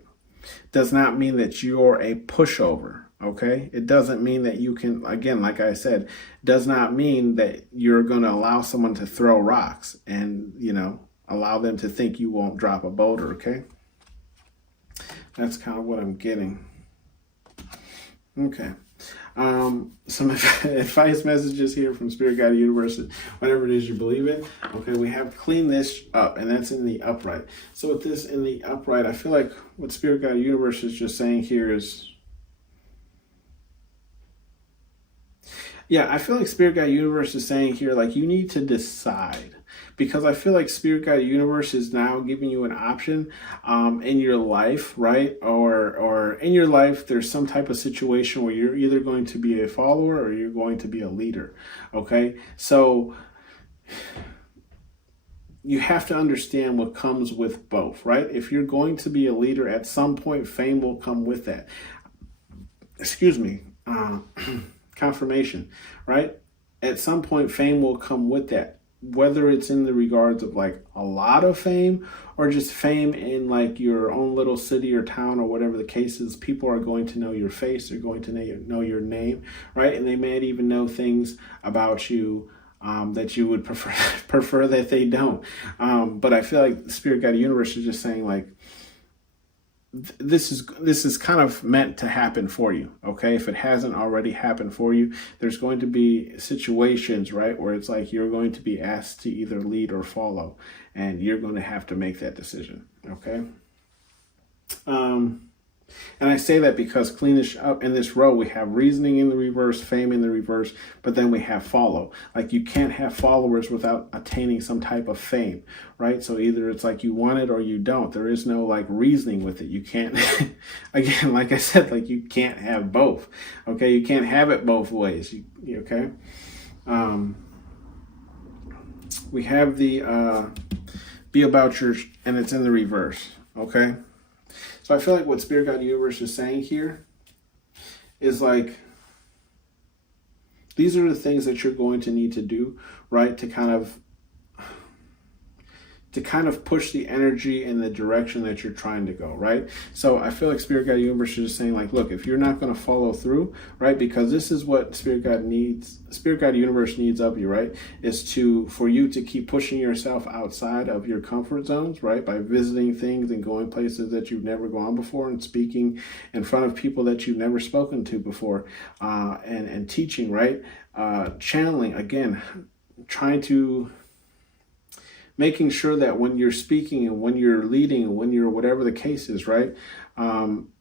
Does not mean that you're a pushover, okay? It doesn't mean that you can, again, like I said, does not mean that you're going to allow someone to throw rocks and, allow them to think you won't drop a boulder, okay? That's kind of what I'm getting. Okay. Some advice messages here from Spirit Guide Universe, whatever it is you believe in. Okay, we have clean this up, and that's in the upright. So with this in the upright, I feel like what Spirit Guide Universe is just saying here is, I feel like Spirit Guide Universe is saying here, like, you need to decide. Because I feel like Spirit Guide Universe is now giving you an option in your life, right? Or in your life, there's some type of situation where you're either going to be a follower or you're going to be a leader, okay? So you have to understand what comes with both, right? If you're going to be a leader, at some point, fame will come with that. Excuse me. Confirmation, right? At some point, fame will come with that. Whether it's in the regards of like a lot of fame or just fame in like your own little city or town or whatever the case is, people are going to know your face. They're going to know your name, right? And they may even know things about you that you would prefer that they don't. But I feel like the Spirit Guide Universe is just saying, like, this is kind of meant to happen for you, okay? If it hasn't already happened for you, there's going to be situations, right, where it's like you're going to be asked to either lead or follow, and you're going to have to make that decision, okay? And I say that because cleanish up in this row, we have reasoning in the reverse, fame in the reverse, but then we have follow. Like, you can't have followers without attaining some type of fame, right? So either it's like you want it or you don't. There is no like reasoning with it. You can't, again, like I said, like, you can't have both, okay? You can't have it both ways, okay? We have the be about your, and it's in the reverse, okay? So I feel like what Spirit Guide Universe is saying here is like, these are the things that you're going to need to do, right, to kind of push the energy in the direction that you're trying to go, right? So I feel like Spirit Guide Universe is just saying, like, look, if you're not going to follow through, right, because this is what Spirit Guide Universe needs of you, right, is for you to keep pushing yourself outside of your comfort zones, right, by visiting things and going places that you've never gone before and speaking in front of people that you've never spoken to before, and teaching, right, channeling, again, trying to making sure that when you're speaking and when you're leading and when you're whatever the case is, right,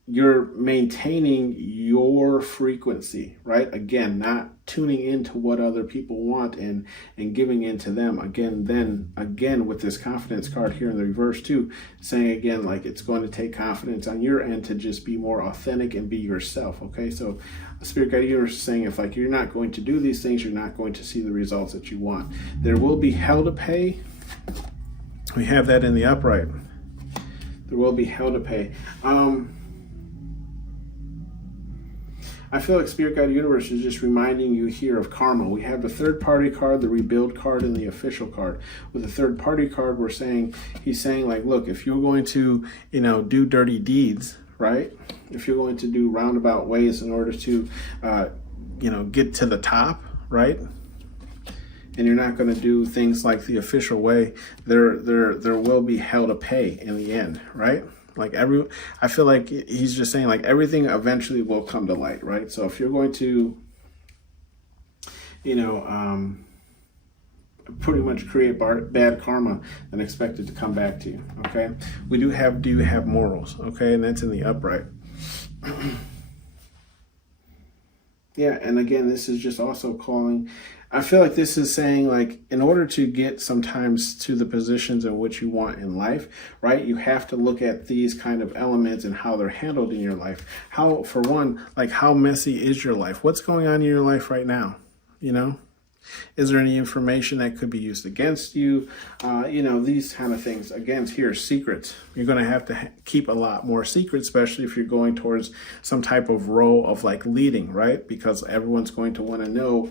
you're maintaining your frequency, right? Again, not tuning into what other people want and giving into them. Again, with this confidence card here in the reverse too, saying again, like it's going to take confidence on your end to just be more authentic and be yourself. Okay, so Spirit Guide Universe is saying if like you're not going to do these things, you're not going to see the results that you want. There will be hell to pay. We have that in the upright. There will be hell to pay. I feel like Spirit Guide Universe is just reminding you here of karma. We have the third party card, the rebuild card, and the official card. With the third party card, he's saying like, look, if you're going to, do dirty deeds, right? If you're going to do roundabout ways in order to, get to the top, right? And you're not going to do things like the official way, there will be hell to pay in the end, right? Like I feel like he's just saying like everything eventually will come to light, right? So if you're going to, pretty much create bad karma, then expect it to come back to you, okay? Do you have morals, okay? And that's in the upright. Yeah, and again, this is just also calling, I feel like this is saying like, in order to get sometimes to the positions in which you want in life, right, you have to look at these kind of elements and how they're handled in your life. How, for one, like how messy is your life? What's going on in your life right now? Is there any information that could be used against you? These kind of things. Again, here, secrets. You're going to have to keep a lot more secrets, especially if you're going towards some type of role of like leading, right? Because everyone's going to want to know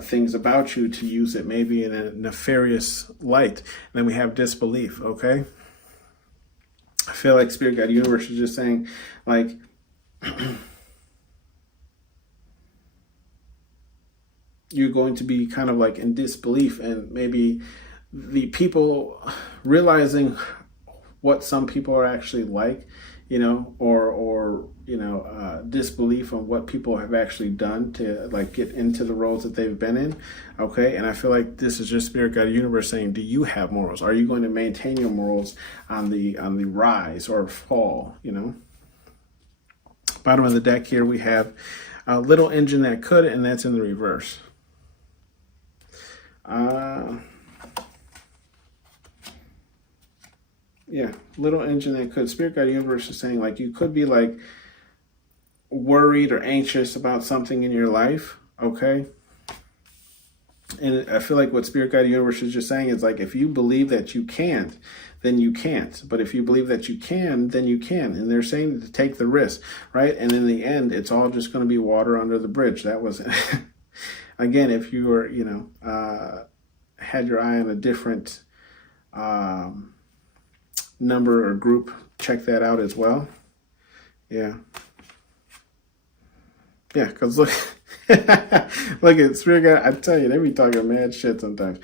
things about you to use it maybe in a nefarious light. And then we have disbelief, okay? I feel like Spirit Guide Universe is just saying like, you're going to be kind of like in disbelief, and maybe the people realizing what some people are actually like, or disbelief on what people have actually done to like get into the roles that they've been in. Okay. And I feel like this is just Spirit Guide Universe saying, do you have morals? Are you going to maintain your morals on the rise or fall? Bottom of the deck here, we have a little engine that could, and that's in the reverse. Little engine that could. Spirit Guide Universe is saying like you could be like worried or anxious about something in your life, okay? And I feel like what Spirit Guide Universe is just saying is like if you believe that you can't, then you can't. But if you believe that you can, then you can. And they're saying to take the risk, right? And in the end, it's all just going to be water under the bridge. That was again, if you were, had your eye on a different number or group, check that out as well. Yeah, because look, look at Spirit Guide. I tell you, they be talking mad shit sometimes.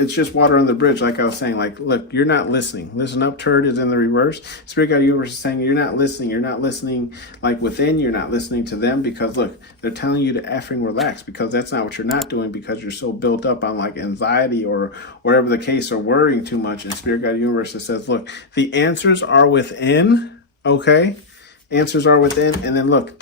It's just water on the bridge, like I was saying. Like, look, you're not listening. Listen up, turd is in the reverse. Spirit Guide Universe is saying you're not listening. You're not listening like within. You're not listening to them because, look, they're telling you to effing relax because that's not what you're not doing because you're so built up on like anxiety or whatever the case or worrying too much. And Spirit Guide Universe says, look, the answers are within, okay? Answers are within, and then look, ...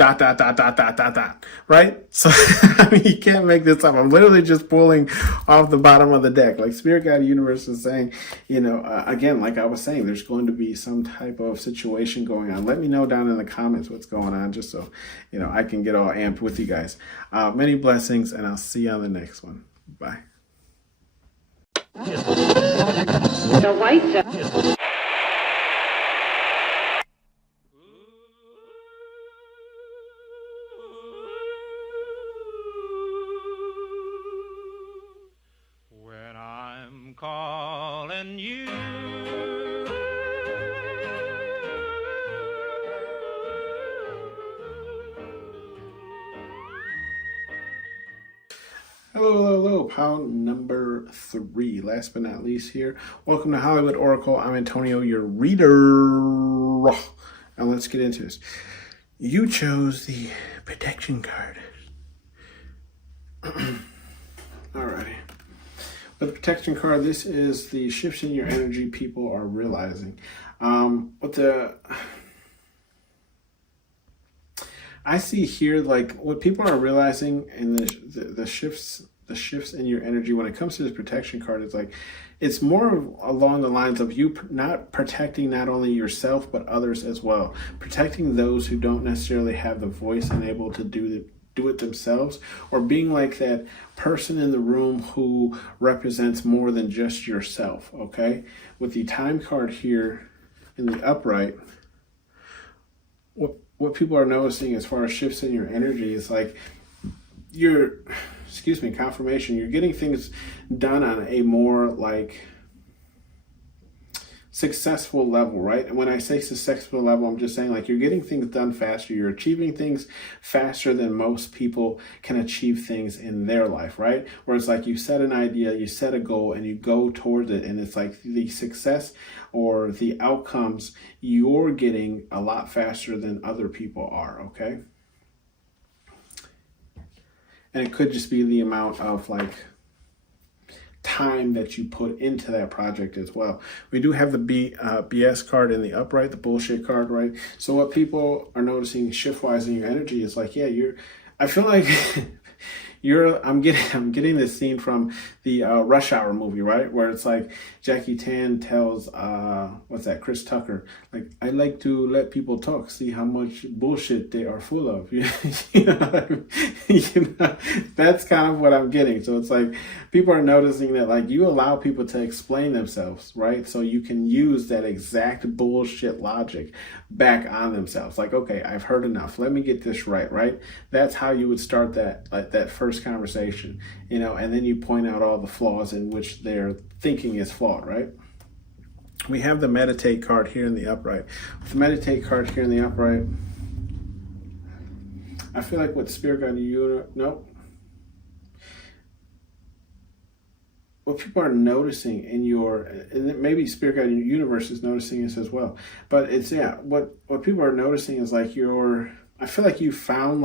right? So, I mean, you can't make this up. I'm literally just pulling off the bottom of the deck. Like Spirit Guide Universe is saying, again, like I was saying, there's going to be some type of situation going on. Let me know down in the comments what's going on, just so, I can get all amped with you guys. Many blessings, and I'll see you on the next one. Bye. The white When I'm calling you, Hello, pound number 3. Last but not least here. Welcome to Hollywood Oracle. I'm Antonio, your reader. Now let's get into this. You chose the protection card. Alrighty. With the protection card, this is the shifts in your energy people are realizing. I see here, like what people are realizing in the shifts in your energy when it comes to this protection card, is like it's more along the lines of you not protecting not only yourself but others as well, protecting those who don't necessarily have the voice and able to do it themselves, or being like that person in the room who represents more than just yourself. Okay, with the time card here in the upright, what people are noticing as far as shifts in your energy is like confirmation. You're getting things done on a more like successful level, right? And when I say successful level, I'm just saying like you're getting things done faster. You're achieving things faster than most people can achieve things in their life, right? Where it's like you set an idea, you set a goal, and you go towards it, and it's like the success or the outcomes you're getting a lot faster than other people are, okay? And it could just be the amount of like time that you put into that project as well. We do have the BS card in the upright, the bullshit card, right? So what people are noticing shift-wise in your energy is like, yeah, I feel like I'm getting this scene from the Rush Hour movie, right? Where it's like Jackie Chan tells Chris Tucker, like, I like to let people talk, see how much bullshit they are full of. That's kind of what I'm getting. So it's like people are noticing that like you allow people to explain themselves, right? So you can use that exact bullshit logic back on themselves. Like, okay, I've heard enough. Let me get this right? That's how you would start that first conversation, and then you point out all the flaws in which their thinking is flawed, right? We have the meditate card here in the upright. With the meditate card here in the upright, I feel like what Spirit Guide what people are noticing in and maybe Spirit Guide Universe is noticing this as well, but it's, what people are noticing is like I feel like you found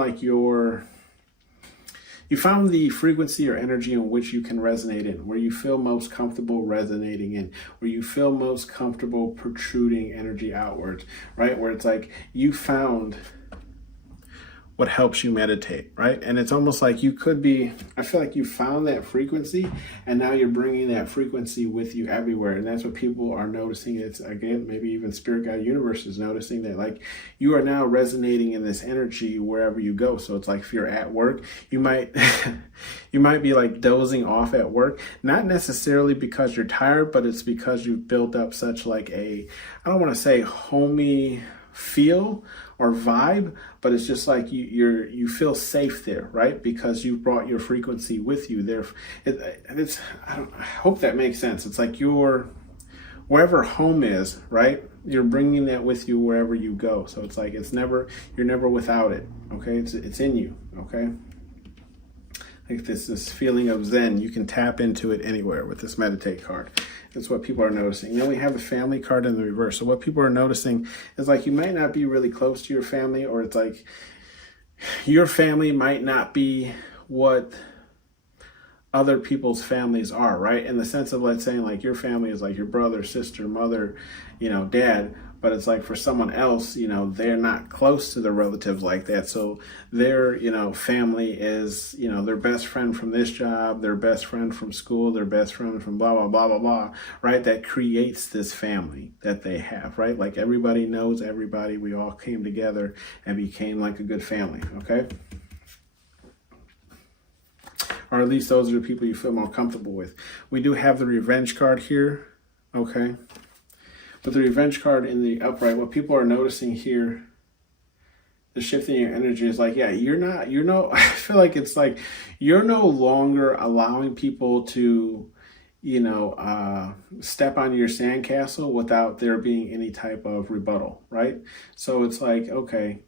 the frequency or energy in which you can resonate in, where you feel most comfortable resonating in, where you feel most comfortable protruding energy outwards, right? Where it's like you found what helps you meditate, right? And it's almost like I feel like you found that frequency, and now you're bringing that frequency with you everywhere. And that's what people are noticing. It's, again, maybe even Spirit Guide Universe is noticing that like you are now resonating in this energy wherever you go. So it's like if you're at work, you might be like dozing off at work, not necessarily because you're tired, but it's because you've built up such like I don't want to say homey feel or vibe, but it's just like you feel safe there, right? Because you brought your frequency with you there. I hope that makes sense. It's like wherever home is, right? You're bringing that with you wherever you go. So it's like you're never without it. Okay, it's in you. Okay. Like this feeling of Zen, you can tap into it anywhere with this meditate card. That's what people are noticing. Then we have the family card in the reverse. So what people are noticing is like you might not be really close to your family, or it's like your family might not be what other people's families are, right? In the sense of, let's say, like your family is like your brother, sister, mother, dad, but it's like for someone else, they're not close to their relatives like that. So their, family is, their best friend from this job, their best friend from school, their best friend from blah, blah, blah, blah, blah, right? That creates this family that they have, right? Like everybody knows everybody. We all came together and became like a good family, okay? Or at least those are the people you feel more comfortable with. We do have the revenge card here, okay? But the revenge card in the upright, what people are noticing here, the shift in your energy is like, I feel like it's like you're no longer allowing people to, step on your sandcastle without there being any type of rebuttal, right? So it's like, okay,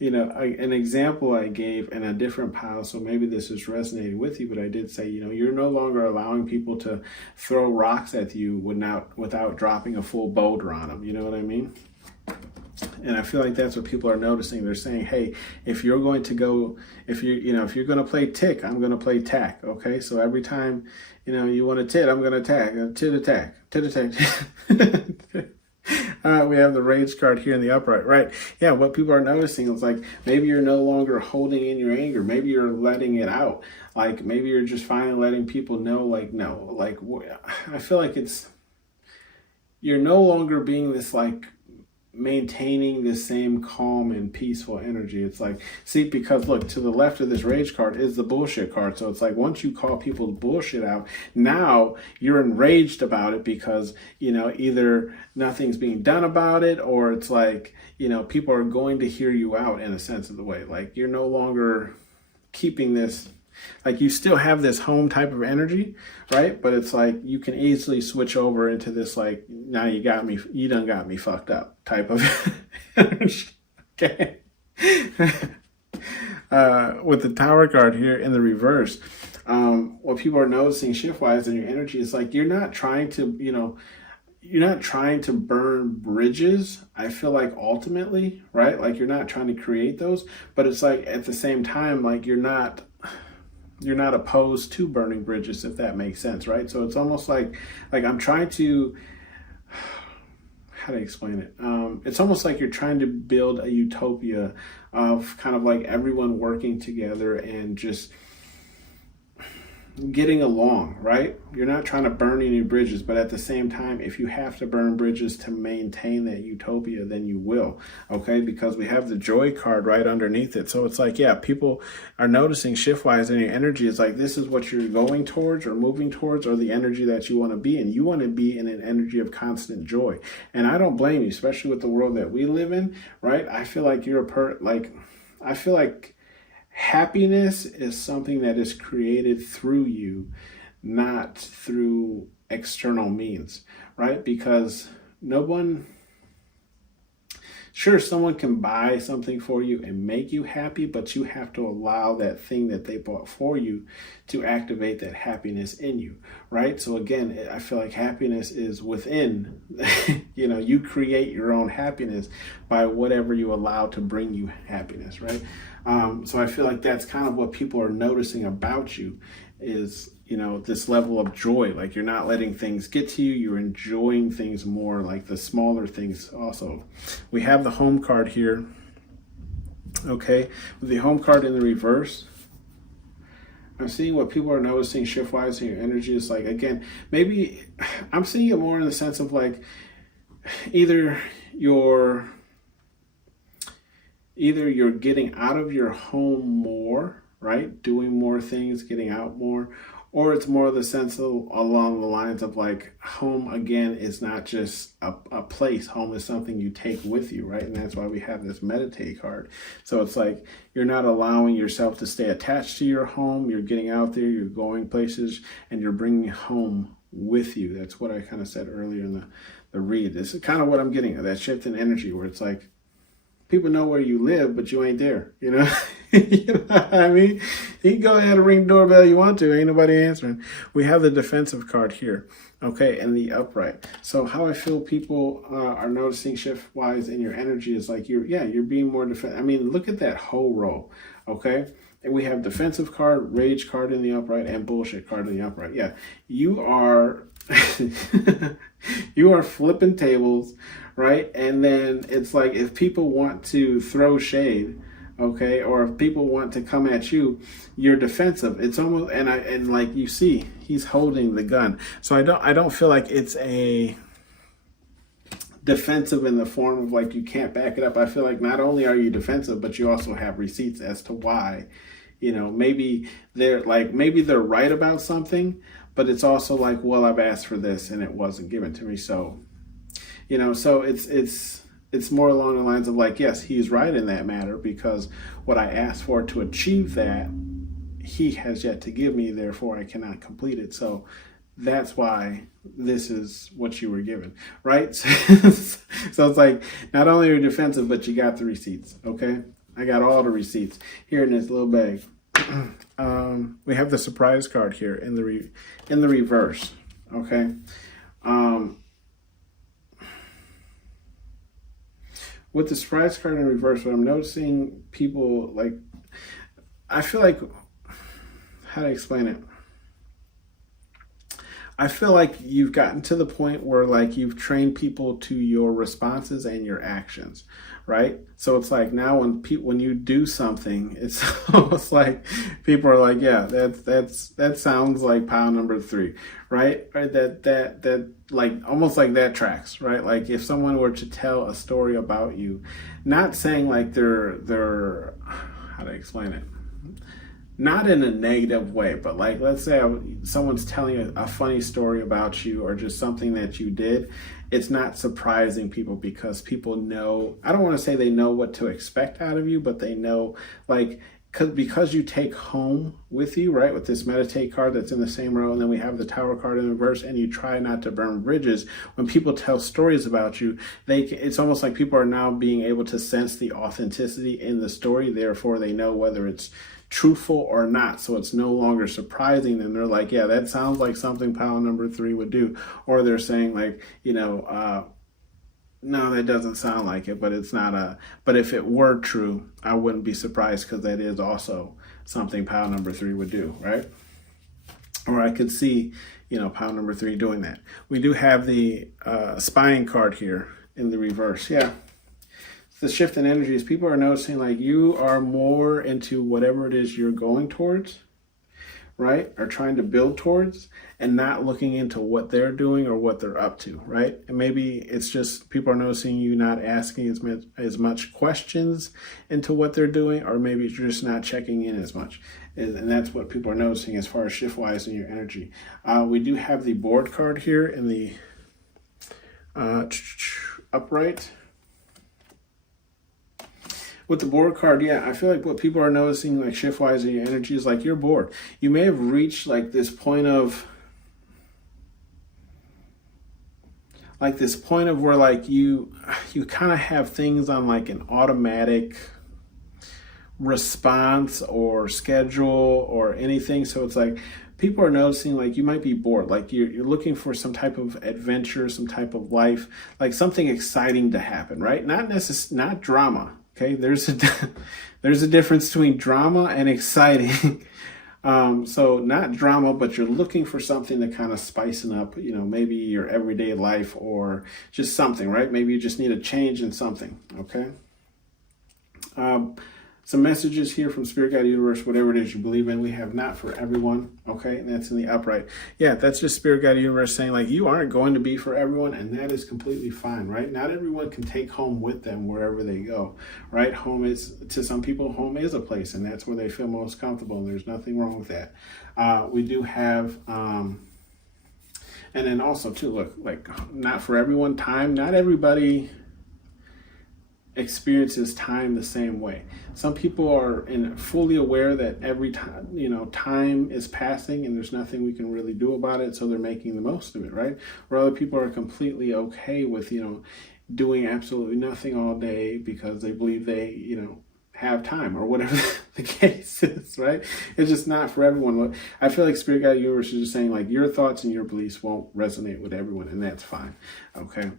an example I gave in a different pile, so maybe this is resonating with you, but I did say, you're no longer allowing people to throw rocks at you without dropping a full boulder on them. You know what I mean? And I feel like that's what people are noticing. They're saying, hey, if you're going to go, if you're going to play tick, I'm going to play tack. Okay. So every time, you want to tit, I'm going to tack, tit attack, tit attack. All right, we have the rage card here in the upright, right? Yeah, what people are noticing is like maybe you're no longer holding in your anger. Maybe you're letting it out. Like maybe you're just finally letting people know, like, no, like I feel like you're no longer being this like maintaining the same calm and peaceful energy. It's like, see, because look, to the left of this rage card is the bullshit card. So it's like once you call people's bullshit out, now you're enraged about it because, either nothing's being done about it, or it's like, people are going to hear you out in a sense of the way. Like you're no longer keeping this, like you still have this home type of energy, right? But it's like you can easily switch over into this like, now you done got me fucked up type of energy. Okay. With the Tower card here in the reverse, what people are noticing shift-wise in your energy is like you're not trying to burn bridges, I feel like ultimately, right? Like you're not trying to create those, but it's like at the same time, like you're not opposed to burning bridges, if that makes sense, right? So it's almost like I'm trying to, how to explain it? It's almost like you're trying to build a utopia of kind of like everyone working together and just getting along, right? You're not trying to burn any bridges, but at the same time, if you have to burn bridges to maintain that utopia, then you will, okay? Because we have the joy card right underneath it. So it's like, yeah, people are noticing shift-wise in your energy. It's like, this is what you're going towards or moving towards, or the energy that you want to be in. You want to be in an energy of constant joy. And I don't blame you, especially with the world that we live in, right? I feel like I feel like happiness is something that is created through you, not through external means, right? Because sure, someone can buy something for you and make you happy, but you have to allow that thing that they bought for you to activate that happiness in you, right? So again, I feel like happiness is within, you create your own happiness by whatever you allow to bring you happiness, right? So I feel like that's kind of what people are noticing about you is, this level of joy. Like you're not letting things get to you. You're enjoying things more, like the smaller things also. We have the home card here. Okay. With the home card in the reverse, I'm seeing what people are noticing shift-wise in your energy is like, again, maybe I'm seeing it more in the sense of like either you're getting out of your home more, right? Doing more things, getting out more, or it's more the sense of along the lines of like home again is not just a place. Home is something you take with you, right? And that's why we have this meditate card. So it's like you're not allowing yourself to stay attached to your home. You're getting out there, you're going places, and you're bringing home with you. That's what I kind of said earlier in the read. This is kind of what I'm getting at, that shift in energy where it's like people know where you live, but you ain't there, you know? You know what I mean? You can go ahead and ring the doorbell you want to. Ain't nobody answering. We have the defensive card here, okay, and the upright. So how I feel people are noticing shift-wise in your energy is like you're being more defensive. I mean, look at that whole row, okay? And we have defensive card, rage card in the upright, and bullshit card in the upright. Yeah, you are you are flipping tables, right? And then it's like if people want to throw shade, okay, or if people want to come at you, you're defensive. It's almost and like you see, he's holding the gun. So I don't feel like it's a defensive in the form of like you can't back it up. I feel like not only are you defensive, but you also have receipts as to why. Maybe they're right about something, but it's also like, well, I've asked for this and it wasn't given to me. So, so it's more along the lines of like, yes, he's right in that matter because what I asked for to achieve that, he has yet to give me, therefore I cannot complete it. So that's why this is what you were given, right? So it's like, not only are you defensive, but you got the receipts, okay? I got all the receipts here in this little bag. We have the surprise card here in the reverse, okay? with the surprise card in reverse, what I'm noticing people like, I feel like, how to explain it? I feel like you've gotten to the point where like you've trained people to your responses and your actions, right? So it's like now when you do something, it's almost like people are like, yeah, that sounds like pile number 3, right? Right? That like almost like that tracks, right? Like if someone were to tell a story about you, not saying like they're how to explain it, not in a negative way, but like let's say someone's telling you a funny story about you or just something that you did, it's not surprising people because people know, I don't want to say they know what to expect out of you, but they know like because you take home with you, right, with this meditate card that's in the same row, and then we have the tower card in reverse, and you try not to burn bridges. When people tell stories about you, it's almost like people are now being able to sense the authenticity in the story, therefore they know whether it's truthful or not, so it's no longer surprising them. They're like, yeah, that sounds like something pile number 3 would do. Or they're saying like, no, that doesn't sound like it, but it's not but if it were true, I wouldn't be surprised because that is also something pile number 3 would do, right? Or I could see, pile number 3 doing that. We do have the spying card here in the reverse. Yeah. The shift in energies, people are noticing like you are more into whatever it is you're going towards, right? Or trying to build towards, and not looking into what they're doing or what they're up to, right? And maybe it's just people are noticing you not asking as much questions into what they're doing, or maybe you're just not checking in as much. And that's what people are noticing as far as shift-wise in your energy. We do have the board card here in the upright. With the board card, yeah, I feel like what people are noticing, like shift-wise in your energy, is like you're bored. You may have reached like this point of where like you kind of have things on like an automatic response or schedule or anything. So it's like people are noticing like you might be bored, like you're looking for some type of adventure, some type of life, like something exciting to happen, right? Not drama. Okay, there's a difference between drama and exciting. So not drama, but you're looking for something to kind of spicing up, maybe your everyday life or just something, right? Maybe you just need a change in something, okay? Some messages here from Spirit Guide Universe, whatever it is you believe in. We have not for everyone, okay? And that's in the upright. Yeah, that's just Spirit Guide Universe saying like you aren't going to be for everyone, and that is completely fine, right? Not everyone can take home with them wherever they go, right? Home is, to some people, home is a place, and that's where they feel most comfortable, and there's nothing wrong with that. We do have, and then also too, look, like not for everyone, time, not everybody experiences time the same way. Some people are fully aware that every time, time is passing and there's nothing we can really do about it, so they're making the most of it, right? Or other people are completely okay with, doing absolutely nothing all day because they believe they, have time or whatever the case is, right? It's just not for everyone. I feel like Spirit Guide Universe is just saying like your thoughts and your beliefs won't resonate with everyone, and that's fine, okay?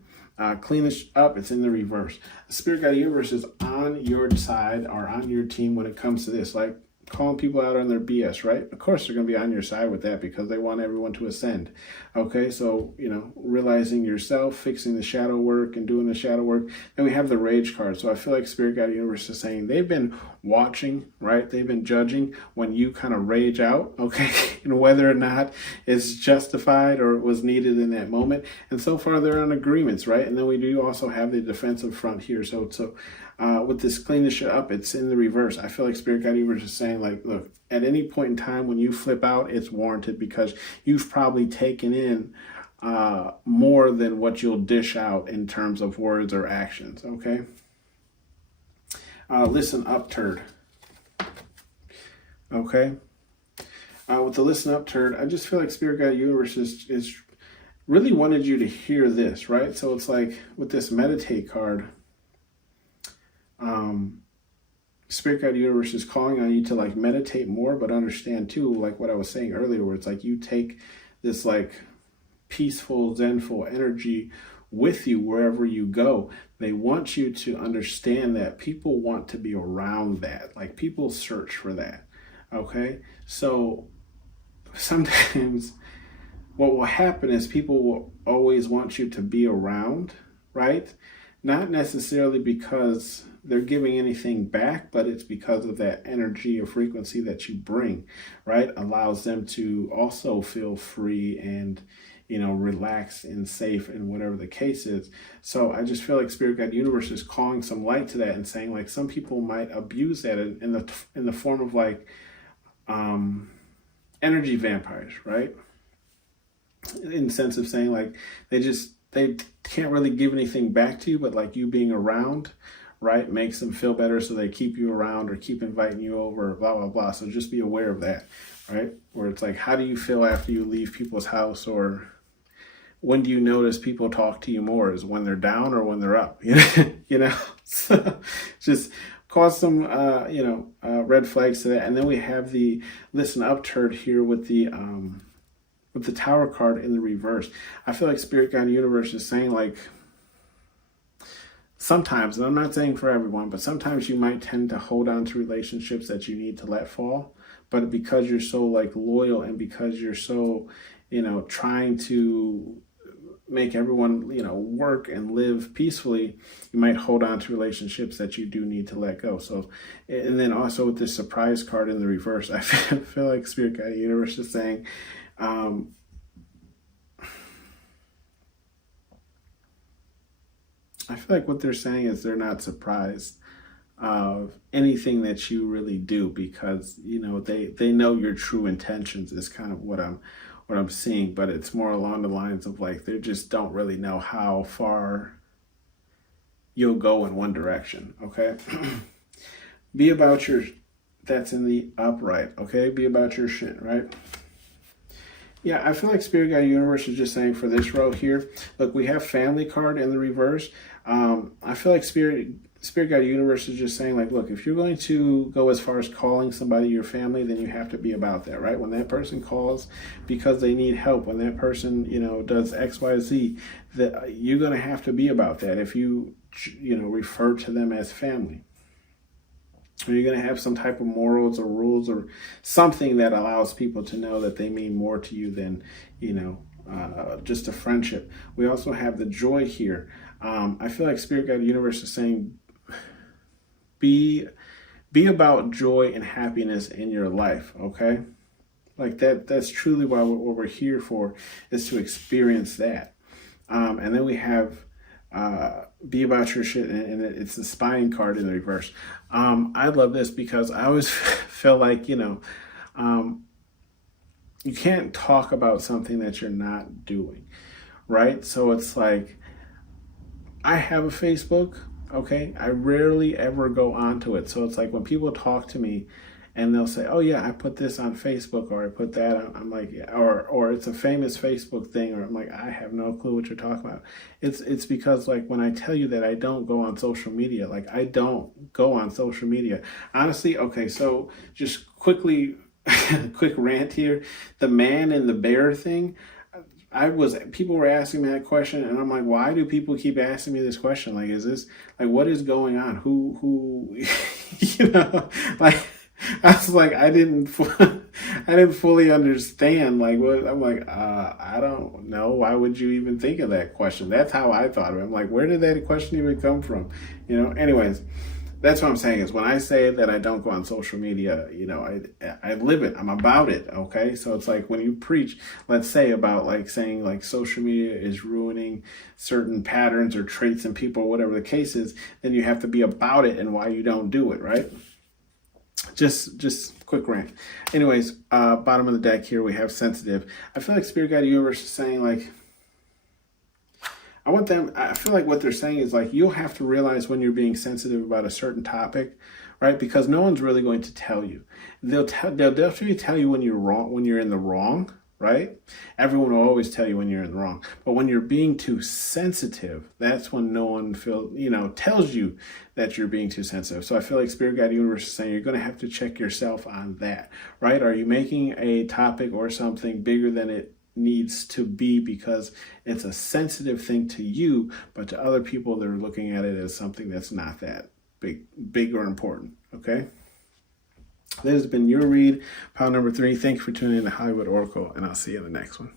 Clean this up, it's in the reverse. The Spirit Guide Universe is on your side or on your team when it comes to this, like calling people out on their BS, right? Of course they're going to be on your side with that because they want everyone to ascend. Okay, so, realizing yourself, fixing the shadow work and doing the shadow work. Then we have the rage card. So I feel like Spirit Guide Universe is saying they've been watching, right? They've been judging when you kind of rage out, okay? And whether or not it's justified or was needed in that moment. And so far they're on agreements, right? And then we do also have the defensive front here. So with this clean this shit up, it's in the reverse. I feel like Spirit Guide Universe is saying like, look, at any point in time when you flip out, it's warranted because you've probably taken in more than what you'll dish out in terms of words or actions, okay? Listen up, turd. Okay? With the listen up, turd, I just feel like Spirit Guide Universe is really wanted you to hear this, right? So it's like with this meditate card, Spirit Guide Universe is calling on you to like meditate more, but understand too, like what I was saying earlier, where it's like you take this like peaceful, zenful energy with you wherever you go. They want you to understand that people want to be around that. Like, people search for that. Okay? So sometimes what will happen is people will always want you to be around, right? Not necessarily because they're giving anything back, but it's because of that energy or frequency that you bring, right? Allows them to also feel free and, relaxed and safe and whatever the case is. So I just feel like Spirit Guide Universe is calling some light to that and saying, like, some people might abuse that in the form of like energy vampires, right? In the sense of saying, like, they can't really give anything back to you, but like you being around, right, makes them feel better, so they keep you around or keep inviting you over, blah blah blah. So just be aware of that, right? Where it's like, how do you feel after you leave people's house, or when do you notice people talk to you more? Is when they're down or when they're up? So just cause some red flags to that. And then we have the listen up turd here with the Tower card in the reverse. I feel like Spirit Guide Universe is saying, like, sometimes, and I'm not saying for everyone, but sometimes you might tend to hold on to relationships that you need to let fall. But because you're so like loyal, and because you're so, trying to make everyone, work and live peacefully, you might hold on to relationships that you do need to let go. So, and then also with this surprise card in the reverse, I feel like Spirit Guide Universe is saying, I feel like what they're saying is they're not surprised of anything that you really do, because they know your true intentions is kind of what I'm seeing. But it's more along the lines of, like, they just don't really know how far you'll go in one direction. Okay. Be about your, that's in the upright. Okay. Be about your shit, right? Yeah, I feel like Spirit Guide Universe is just saying for this row here, look, we have family card in the reverse. I feel like Spirit Guide Universe is just saying, like, look, if you're going to go as far as calling somebody your family, then you have to be about that, right? When that person calls because they need help, when that person, does X, Y, Z, that you're going to have to be about that if you, refer to them as family. Or you're going to have some type of morals or rules or something that allows people to know that they mean more to you than, just a friendship. We also have the joy here. I feel like Spirit Guide Universe is saying, be about joy and happiness in your life, okay? Like that's truly what we're here for, is to experience that. And then we have be about your shit, and it's the spying card in the reverse. I love this because I always feel like, you can't talk about something that you're not doing, right? So it's like, I have a Facebook, okay? I rarely ever go onto it. So it's like when people talk to me and they'll say, oh yeah, I put this on Facebook, or I put that on, I'm like, yeah, or it's a famous Facebook thing, or I'm like, I have no clue what you're talking about. It's because, like, when I tell you that I don't go on social media, like, I don't go on social media. Honestly, okay, so just quickly, quick rant here. The man and the bear thing, people were asking me that question, and I'm like, why do people keep asking me this question? Like, is this, like, what is going on? Who, like, I was like, I didn't fully understand. Like, what? I'm like, I don't know. Why would you even think of that question? That's how I thought of it. I'm like, where did that question even come from? Anyways, that's what I'm saying is, when I say that I don't go on social media, I live it. I'm about it. Okay. So it's like when you preach, let's say, about, like, saying, like, social media is ruining certain patterns or traits in people, or whatever the case is, then you have to be about it and why you don't do it. Right. Just quick rant. Anyways, bottom of the deck here, we have sensitive. I feel like Spirit Guide Universe is saying, like, I feel like what they're saying is, like, you'll have to realize when you're being sensitive about a certain topic, right? Because no one's really going to tell you. They'll definitely tell you when you're wrong, when you're in the wrong, right? Everyone will always tell you when you're in the wrong. But when you're being too sensitive, that's when no one tells you that you're being too sensitive. So I feel like Spirit Guide Universe is saying you're going to have to check yourself on that, right? Are you making a topic or something bigger than it needs to be, because it's a sensitive thing to you, but to other people, they're looking at it as something that's not that big or important. Okay. This has been your read, pile number 3. Thank you for tuning in to Hollywood Oracle, and I'll see you in the next one.